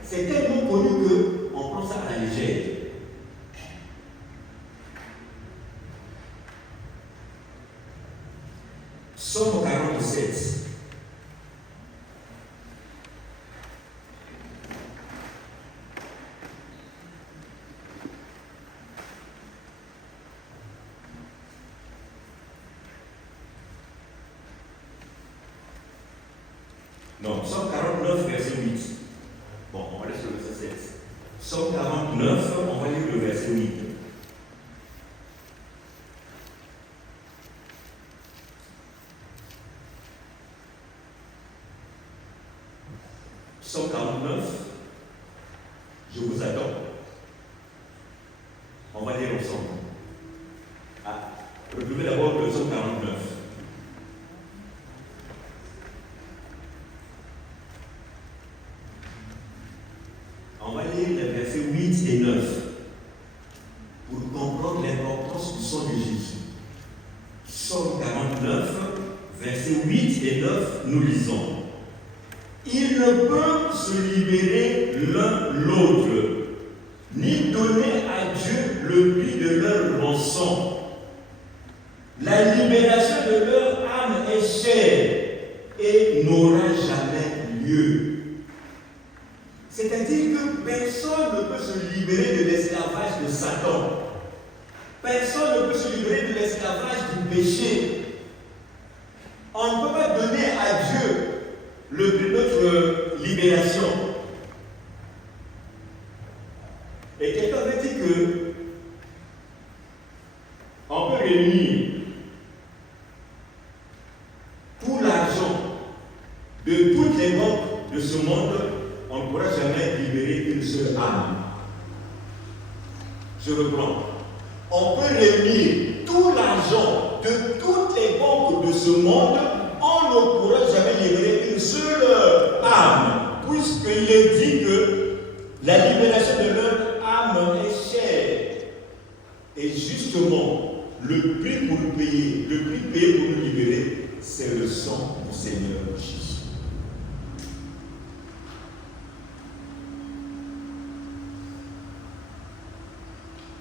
C'est tellement connu qu'on prend ça à la légère. Psaume 47. Non, Psaume 49, verset 8. Bon, on va aller sur le verset 7. Psaume 49, on va lire le verset 8. Psaume 49, je vous attends. On va lire ensemble. Ah, retrouvez d'abord le Psaume 49. On va lire les versets 8 et 9 pour comprendre l'importance du sang de Jésus. Psaume 49, versets 8 et 9, nous lisons. Ils ne peuvent se libérer l'un l'autre, ni donner à Dieu le prix de leur rançon. La libération de leur âme est chère et n'aura jamais lieu. C'est-à-dire que personne ne peut se libérer de l'esclavage de Satan. Personne ne peut se libérer de l'esclavage du péché. On ne peut pas donner à Dieu notre libération. Et quelqu'un veut dire que on peut réunir tout l'argent de toutes les banques de ce monde, on ne pourra jamais libérer une seule âme. Je reprends. On peut réunir tout l'argent de toutes les banques de ce monde, on ne pourra jamais libérer une seule âme, puisqu'il est dit que la libération de leur âme est chère. Et justement, le prix pour nous payer, le prix payé pour nous libérer, c'est le sang du Seigneur Jésus.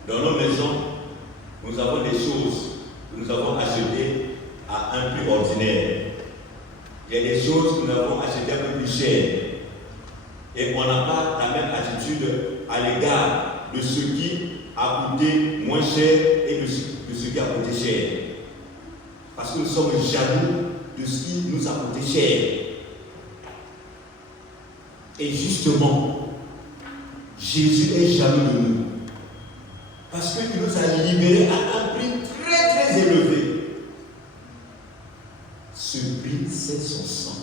Dans nos maisons, nous avons des choses que nous avons achetées à un prix ordinaire. Il y a des choses que nous avons achetées un peu plus chères. Et on n'a pas la même attitude à l'égard de ce qui a coûté moins cher et de ce qui a coûté cher. Parce que nous sommes jaloux de ce qui nous a coûté cher. Et justement, Jésus est jaloux de nous. Parce qu'il nous a libérés à un prix très très élevé. Ce prix, c'est son sang.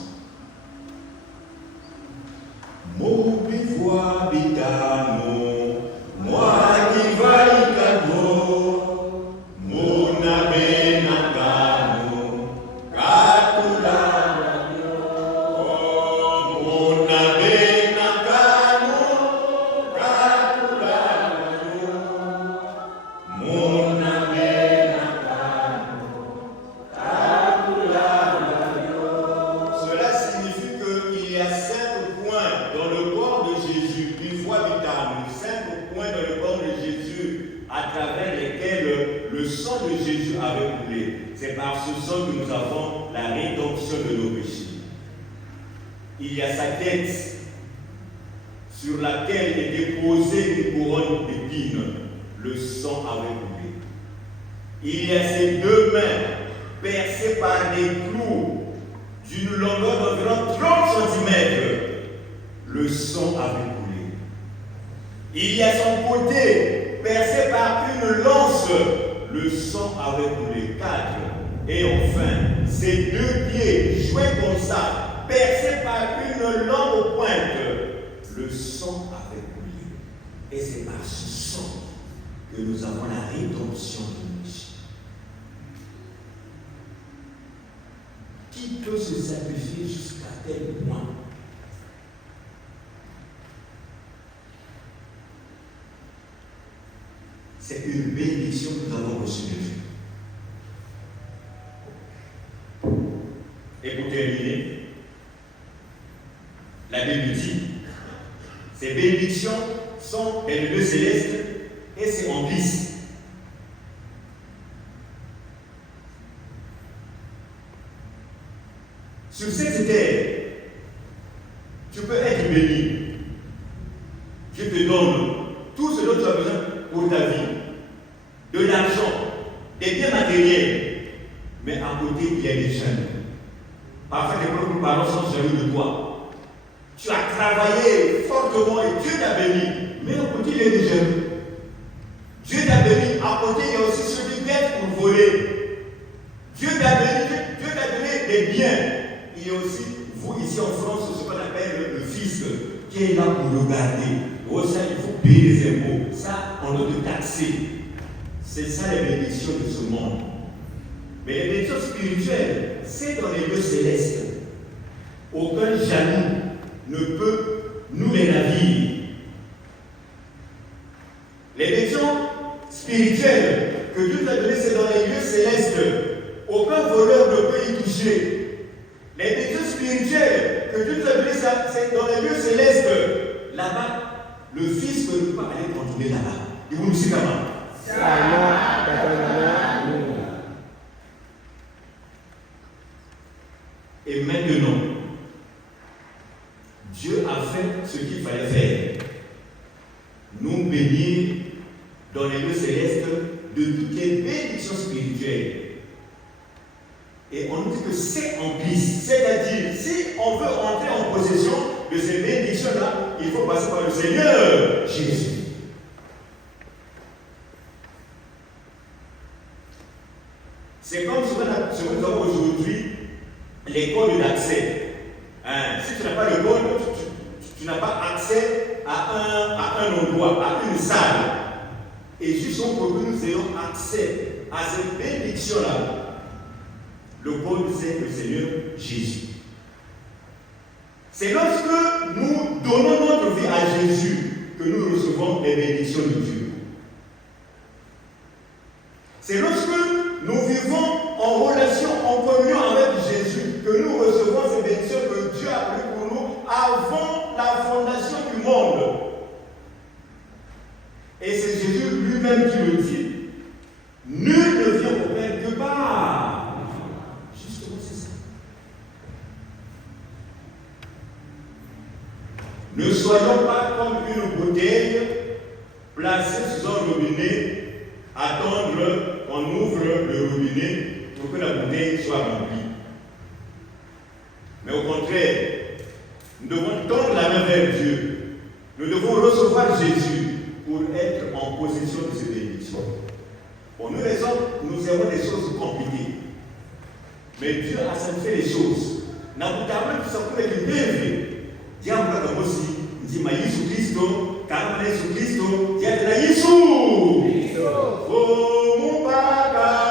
Mon bivois bitamo, moi qui vaille cano, mon abe nakano, katula, oh, mon abe nakano, katula, mon abe nakano, katula. Cela signifie qu'il y a 5 points dans le corps de Jésus, bivois bitamo, 5 points dans le corps de Jésus à travers lesquels le sang de Jésus avait coulé. C'est par ce sang que nous avons la rédemption de nos péchés. Il y a sa tête sur laquelle était posée une couronne d'épines. Le sang avait coulé. Il y a ses 2 mains percées par des clous d'une longueur d'environ 30 cm. Le sang avait coulé. Il y a son côté percé par une lance. Le sang avait coulé. 4. Et enfin, ses 2 pieds joués comme ça, percés par une longue pointe. Le sang avait coulé. Et c'est par ce sang que nous avons la rédemption de nos péchés. Qui peut se sacrifier jusqu'à tel point? C'est une bénédiction que nous avons reçue de Dieu. Et pour terminer, la Bible dit, ces bénédictions sont dans le lieu céleste et c'est en glisse. Sur cette terre, tu peux être béni. Dieu te donne tout ce dont tu as besoin pour ta vie. De l'argent, des biens matériels. Mais à côté, il y a des jeunes. Parfois, les propres parents sont jaloux de toi. Tu as travaillé fortement et Dieu t'a béni. Mais à côté, il y a des jeunes. Dieu t'a béni. À côté, il y a aussi ceux qui viennent pour voler. Dieu t'a béni. Dieu t'a donné des biens. Il y a aussi, vous ici en France, ce qu'on appelle le fisc, qui est là pour regarder. Oh, ça, il faut payer les impôts. Ça, on doit te taxer. C'est ça les bénédictions de ce monde. Mais les bénédictions spirituelles, c'est dans les lieux célestes. Aucun jaloux ne peut nous les ravir. Les bénédictions spirituelles que Dieu nous a données, c'est dans les lieux célestes. Aucun voleur ne peut y toucher. Les bénédictions spirituelles que Dieu nous a données, c'est dans les lieux célestes. Là-bas, le Fils ne peut pas aller contrôler là-bas. Et vous nous dites comment? Et maintenant, Dieu a fait ce qu'il fallait faire. Nous bénir dans les lieux célestes de toutes les bénédictions spirituelles. Et on nous dit que c'est en glisse. C'est-à-dire, si on veut entrer en possession de ces bénédictions-là, il faut passer par le Seigneur Jésus. C'est comme ce que nous avons aujourd'hui, les codes d'accès. Si tu n'as pas le code, tu n'as pas accès à un endroit, à une salle. Et justement pour que nous ayons accès à cette bénédiction-là, le code, c'est le Seigneur Jésus. C'est lorsque nous donnons notre vie à Jésus que nous recevons les bénédictions de Dieu. C'est lorsque nous vivons en relation, en communion avec Jésus, que nous recevons ces bénédictions que Dieu a prévues pour nous avant la fondation du monde. Et c'est Jésus lui-même qui le dit. Nul ne vient au Père que par. Justement, c'est ça. Ne soyons pas comme une bouteille placée sous un robinet, attendre qu'on ouvre le robinet pour que la bouteille soit remplie. Mais au contraire, nous devons tendre la main vers Dieu Nous devons recevoir Jésus pour être en possession de ces bénédictions. Pour nous, les hommes, nous avons des choses compliquées. Mais Dieu a sanctifié les choses. N'aboutamment, tout ça pour être bien. Diable a aussi dit ma Jésus Christo, car Jésus Christo, Diable a Jésus. Oh mon papa,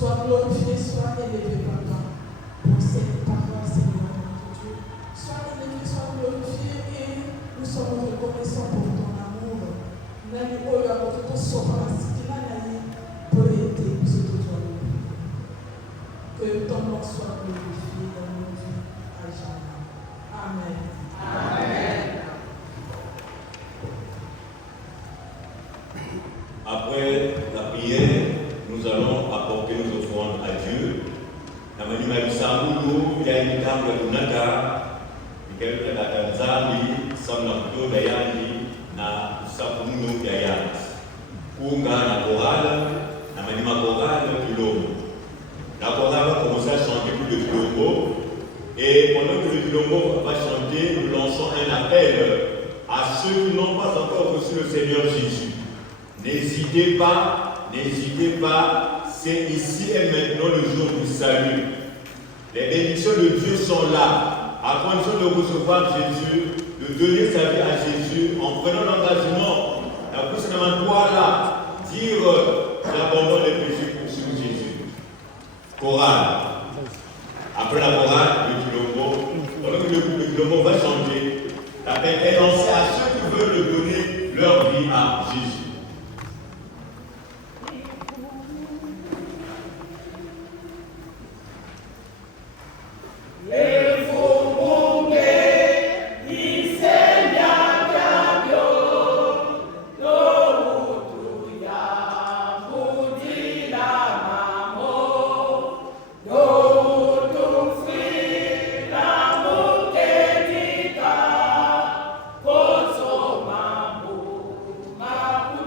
Sois glorifié, sois élevé, Papa, pour cette parole, Seigneur notre Dieu. Sois élevé, sois glorifié et nous sommes reconnaissants pour ton amour. Nani oyo akoki kosopa basikila na ye po ete biso tozwa. Que ton nom soit glorifié dans nos vies. jamais. Amen. Amen. Après la prière, nous allons apporter nos offrandes à Dieu. Na manima bisamulu ya mitambo kunaka ikenda Tanzania samna kutoda yani na usapunu ya yani kunga na korala na manima korala kilombo. La chorale va commencer à chanter pour le Kilombo. Et pendant que le Kilombo va chanter, nous lançons un appel à ceux qui n'ont pas encore reçu le Seigneur Jésus. N'hésitez pas, c'est ici et maintenant le jour du salut. Les bénédictions de Dieu sont là, à condition de recevoir Jésus, de donner sa vie à Jésus en prenant l'engagement, la plus de là, dire l'abandon des péchés pour suivre Jésus. Chorale. Après la chorale, le Kilombo, pendant que le Kilombo va chanter, l'appel est lancé à ceux qui veulent donner leur vie à Jésus. Mambo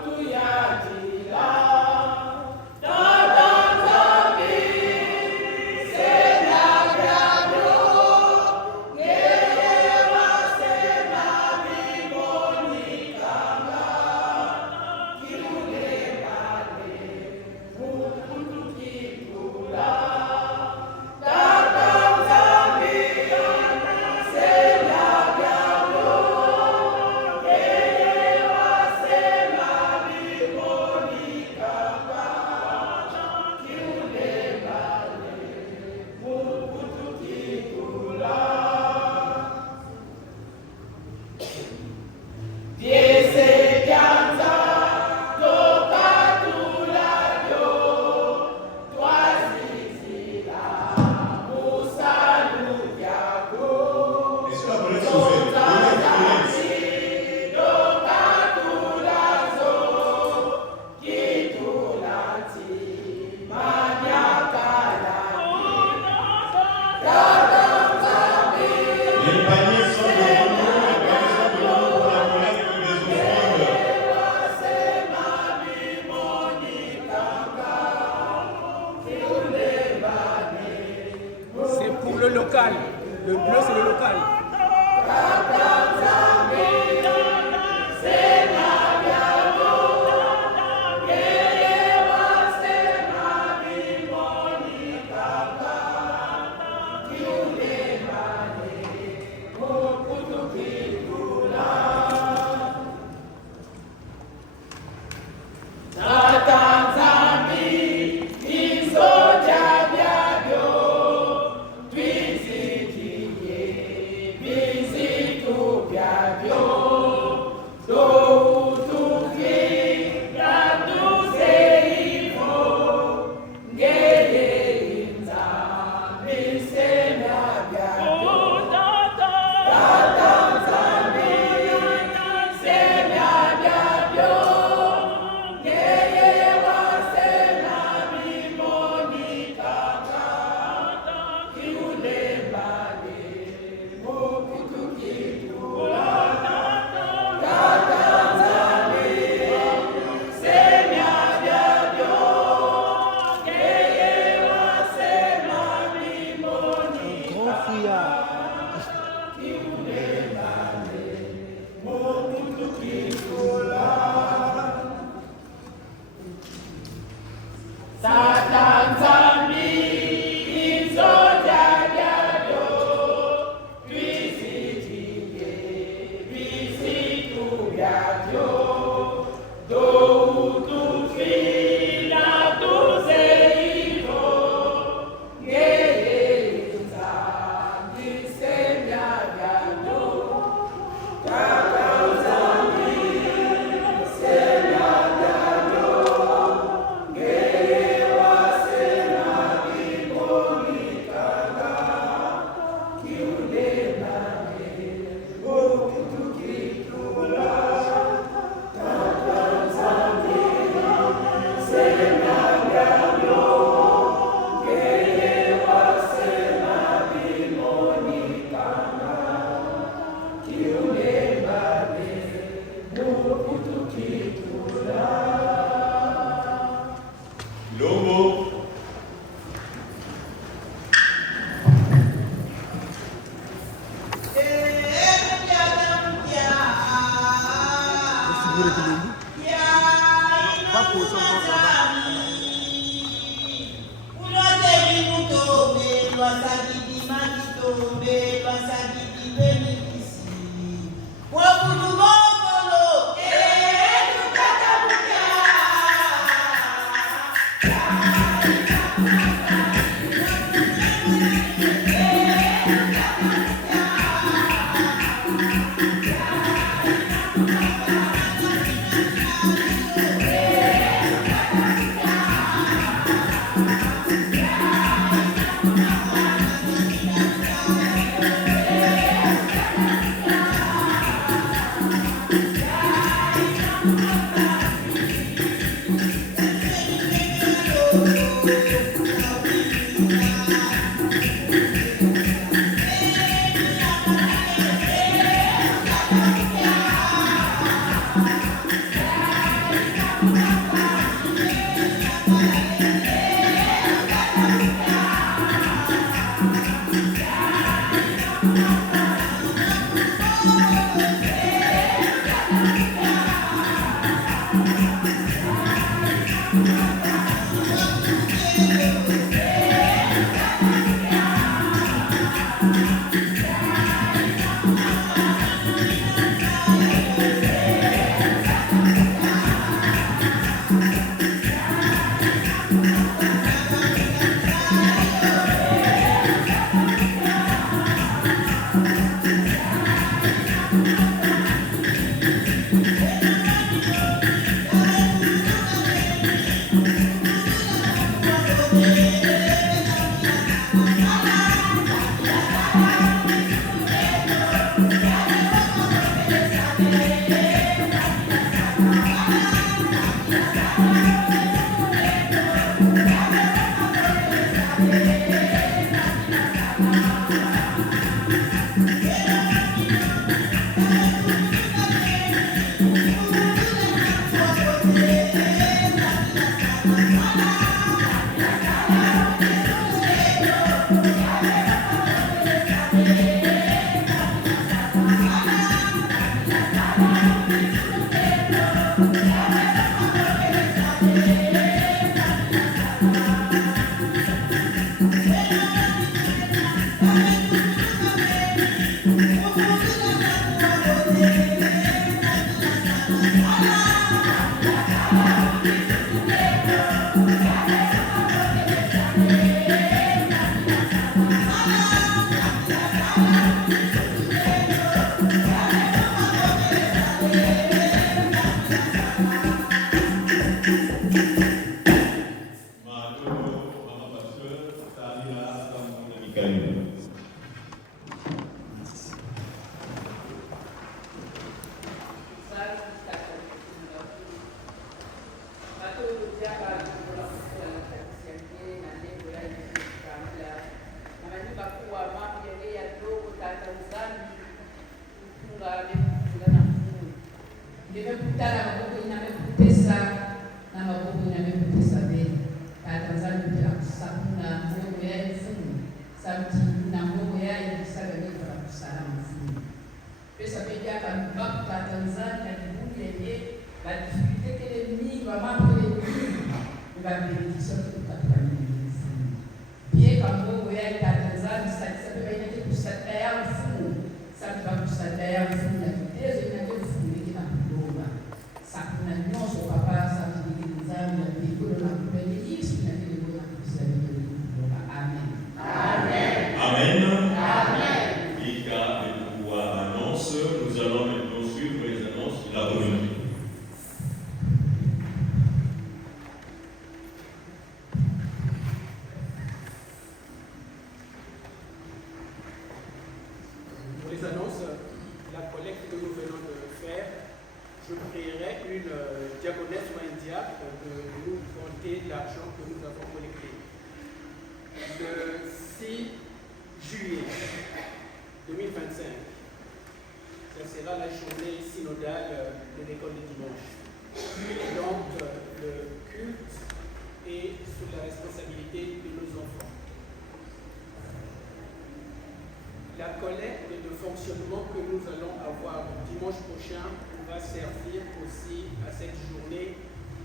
La collecte de fonctionnement que nous allons avoir dimanche prochain va servir aussi à cette journée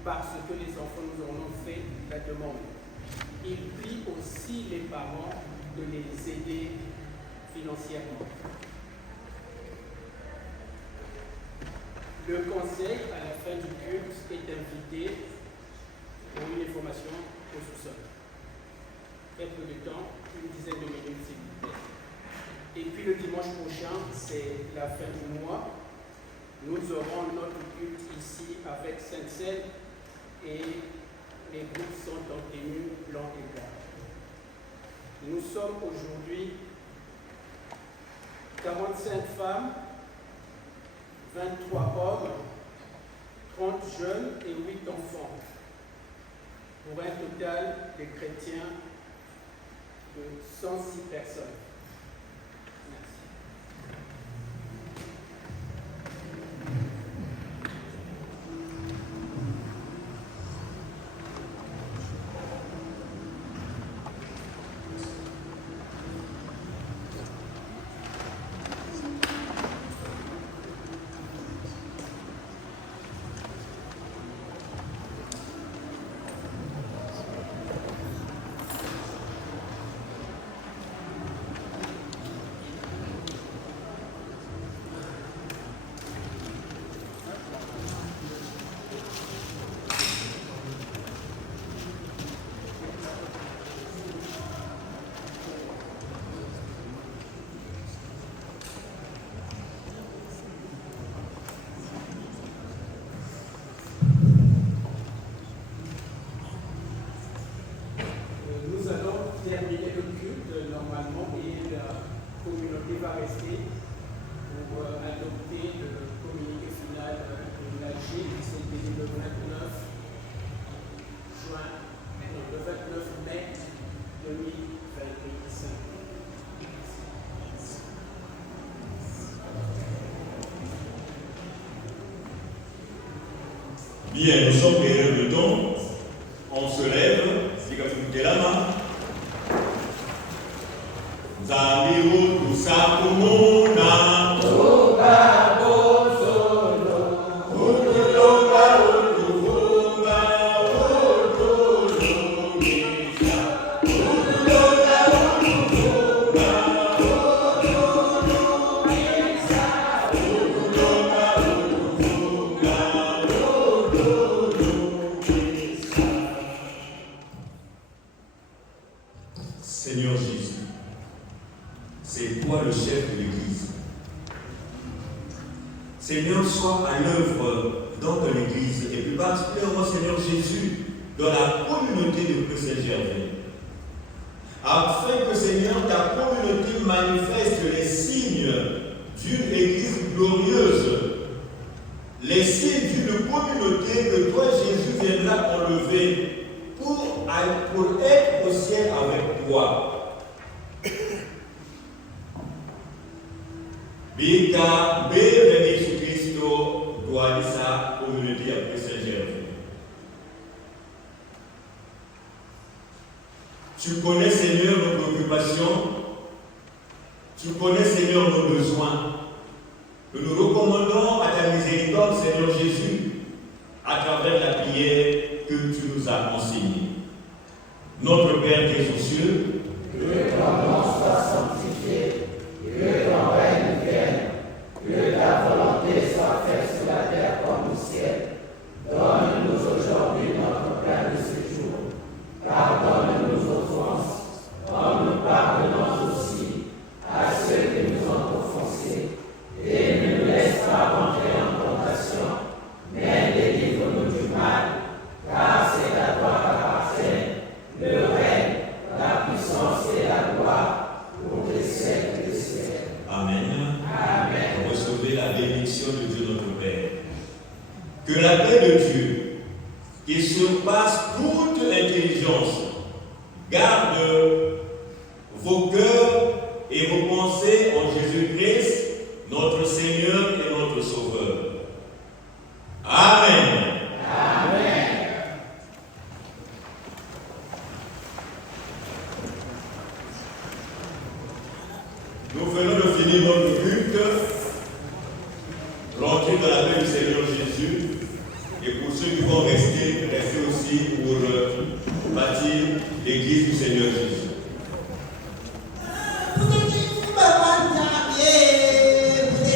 parce que les enfants nous en ont fait la demande. Il prie aussi les parents de les aider financièrement. Le conseil, à la fin du culte, est invité pour une information au sous-sol. Très peu de temps, une dizaine de minutes, s'il vous plaît. Et puis le dimanche prochain, c'est la fin du mois. Nous aurons notre culte ici avec Sainte-Celle et les groupes sont en tenue blanc et blanc. Nous sommes aujourd'hui 45 femmes, 23 hommes, 30 jeunes et 8 enfants, pour un total de chrétiens de 106 personnes. Merci. Nous allons terminer le culte normalement et la communauté va rester pour adopter le communiqué final de l'AG qui s'est dédié le 29 mai 2025. Bien, nous sommes période de temps. On se lève, c'est comme si vous étiez la main. Zamiru Tusakumuna. Seigneur Jésus, c'est toi le chef de l'Église. Seigneur, sois à l'œuvre dans ton Église et plus particulièrement, Seigneur Jésus, dans la communauté de Saint-Gervais. Afin que, Seigneur, ta communauté manifeste les signes d'une Église glorieuse, les signes d'une communauté que toi, Jésus, viendras enlever pour être au ciel avec toi. Bika, béve Jésus-Christ, doit sa communauté après Saint-Gervais. Tu connais, Seigneur, nos préoccupations. Tu connais, Seigneur, nos besoins. Nous nous recommandons à ta miséricorde, Seigneur Jésus, à travers la prière que tu nous as enseignée. Notre Père qui es aux cieux, que ton nom soit sanctifié, que ton règne vienne, que ta volonté soit faite sur la terre comme au ciel. Donne-nous aujourd'hui notre pain de ce jour. Pardonne-nous nos offenses, comme nous pardonnons aussi à ceux qui nous ont offensés. Et ne nous laisse pas rentrer en tentation, mais délivre-nous du mal, car c'est à toi qu'appartient le règne, la puissance et la gloire pour les siècles des siècles. Amen. Amen. Recevez la bénédiction de Dieu notre Père. Que la paix de Dieu, qui surpasse toute intelligence, garde vos cœurs et vos pensées en Jésus-Christ, notre Seigneur et notre Sauveur. Amen. Amen. Nous venons aussi pour bâtir l'église du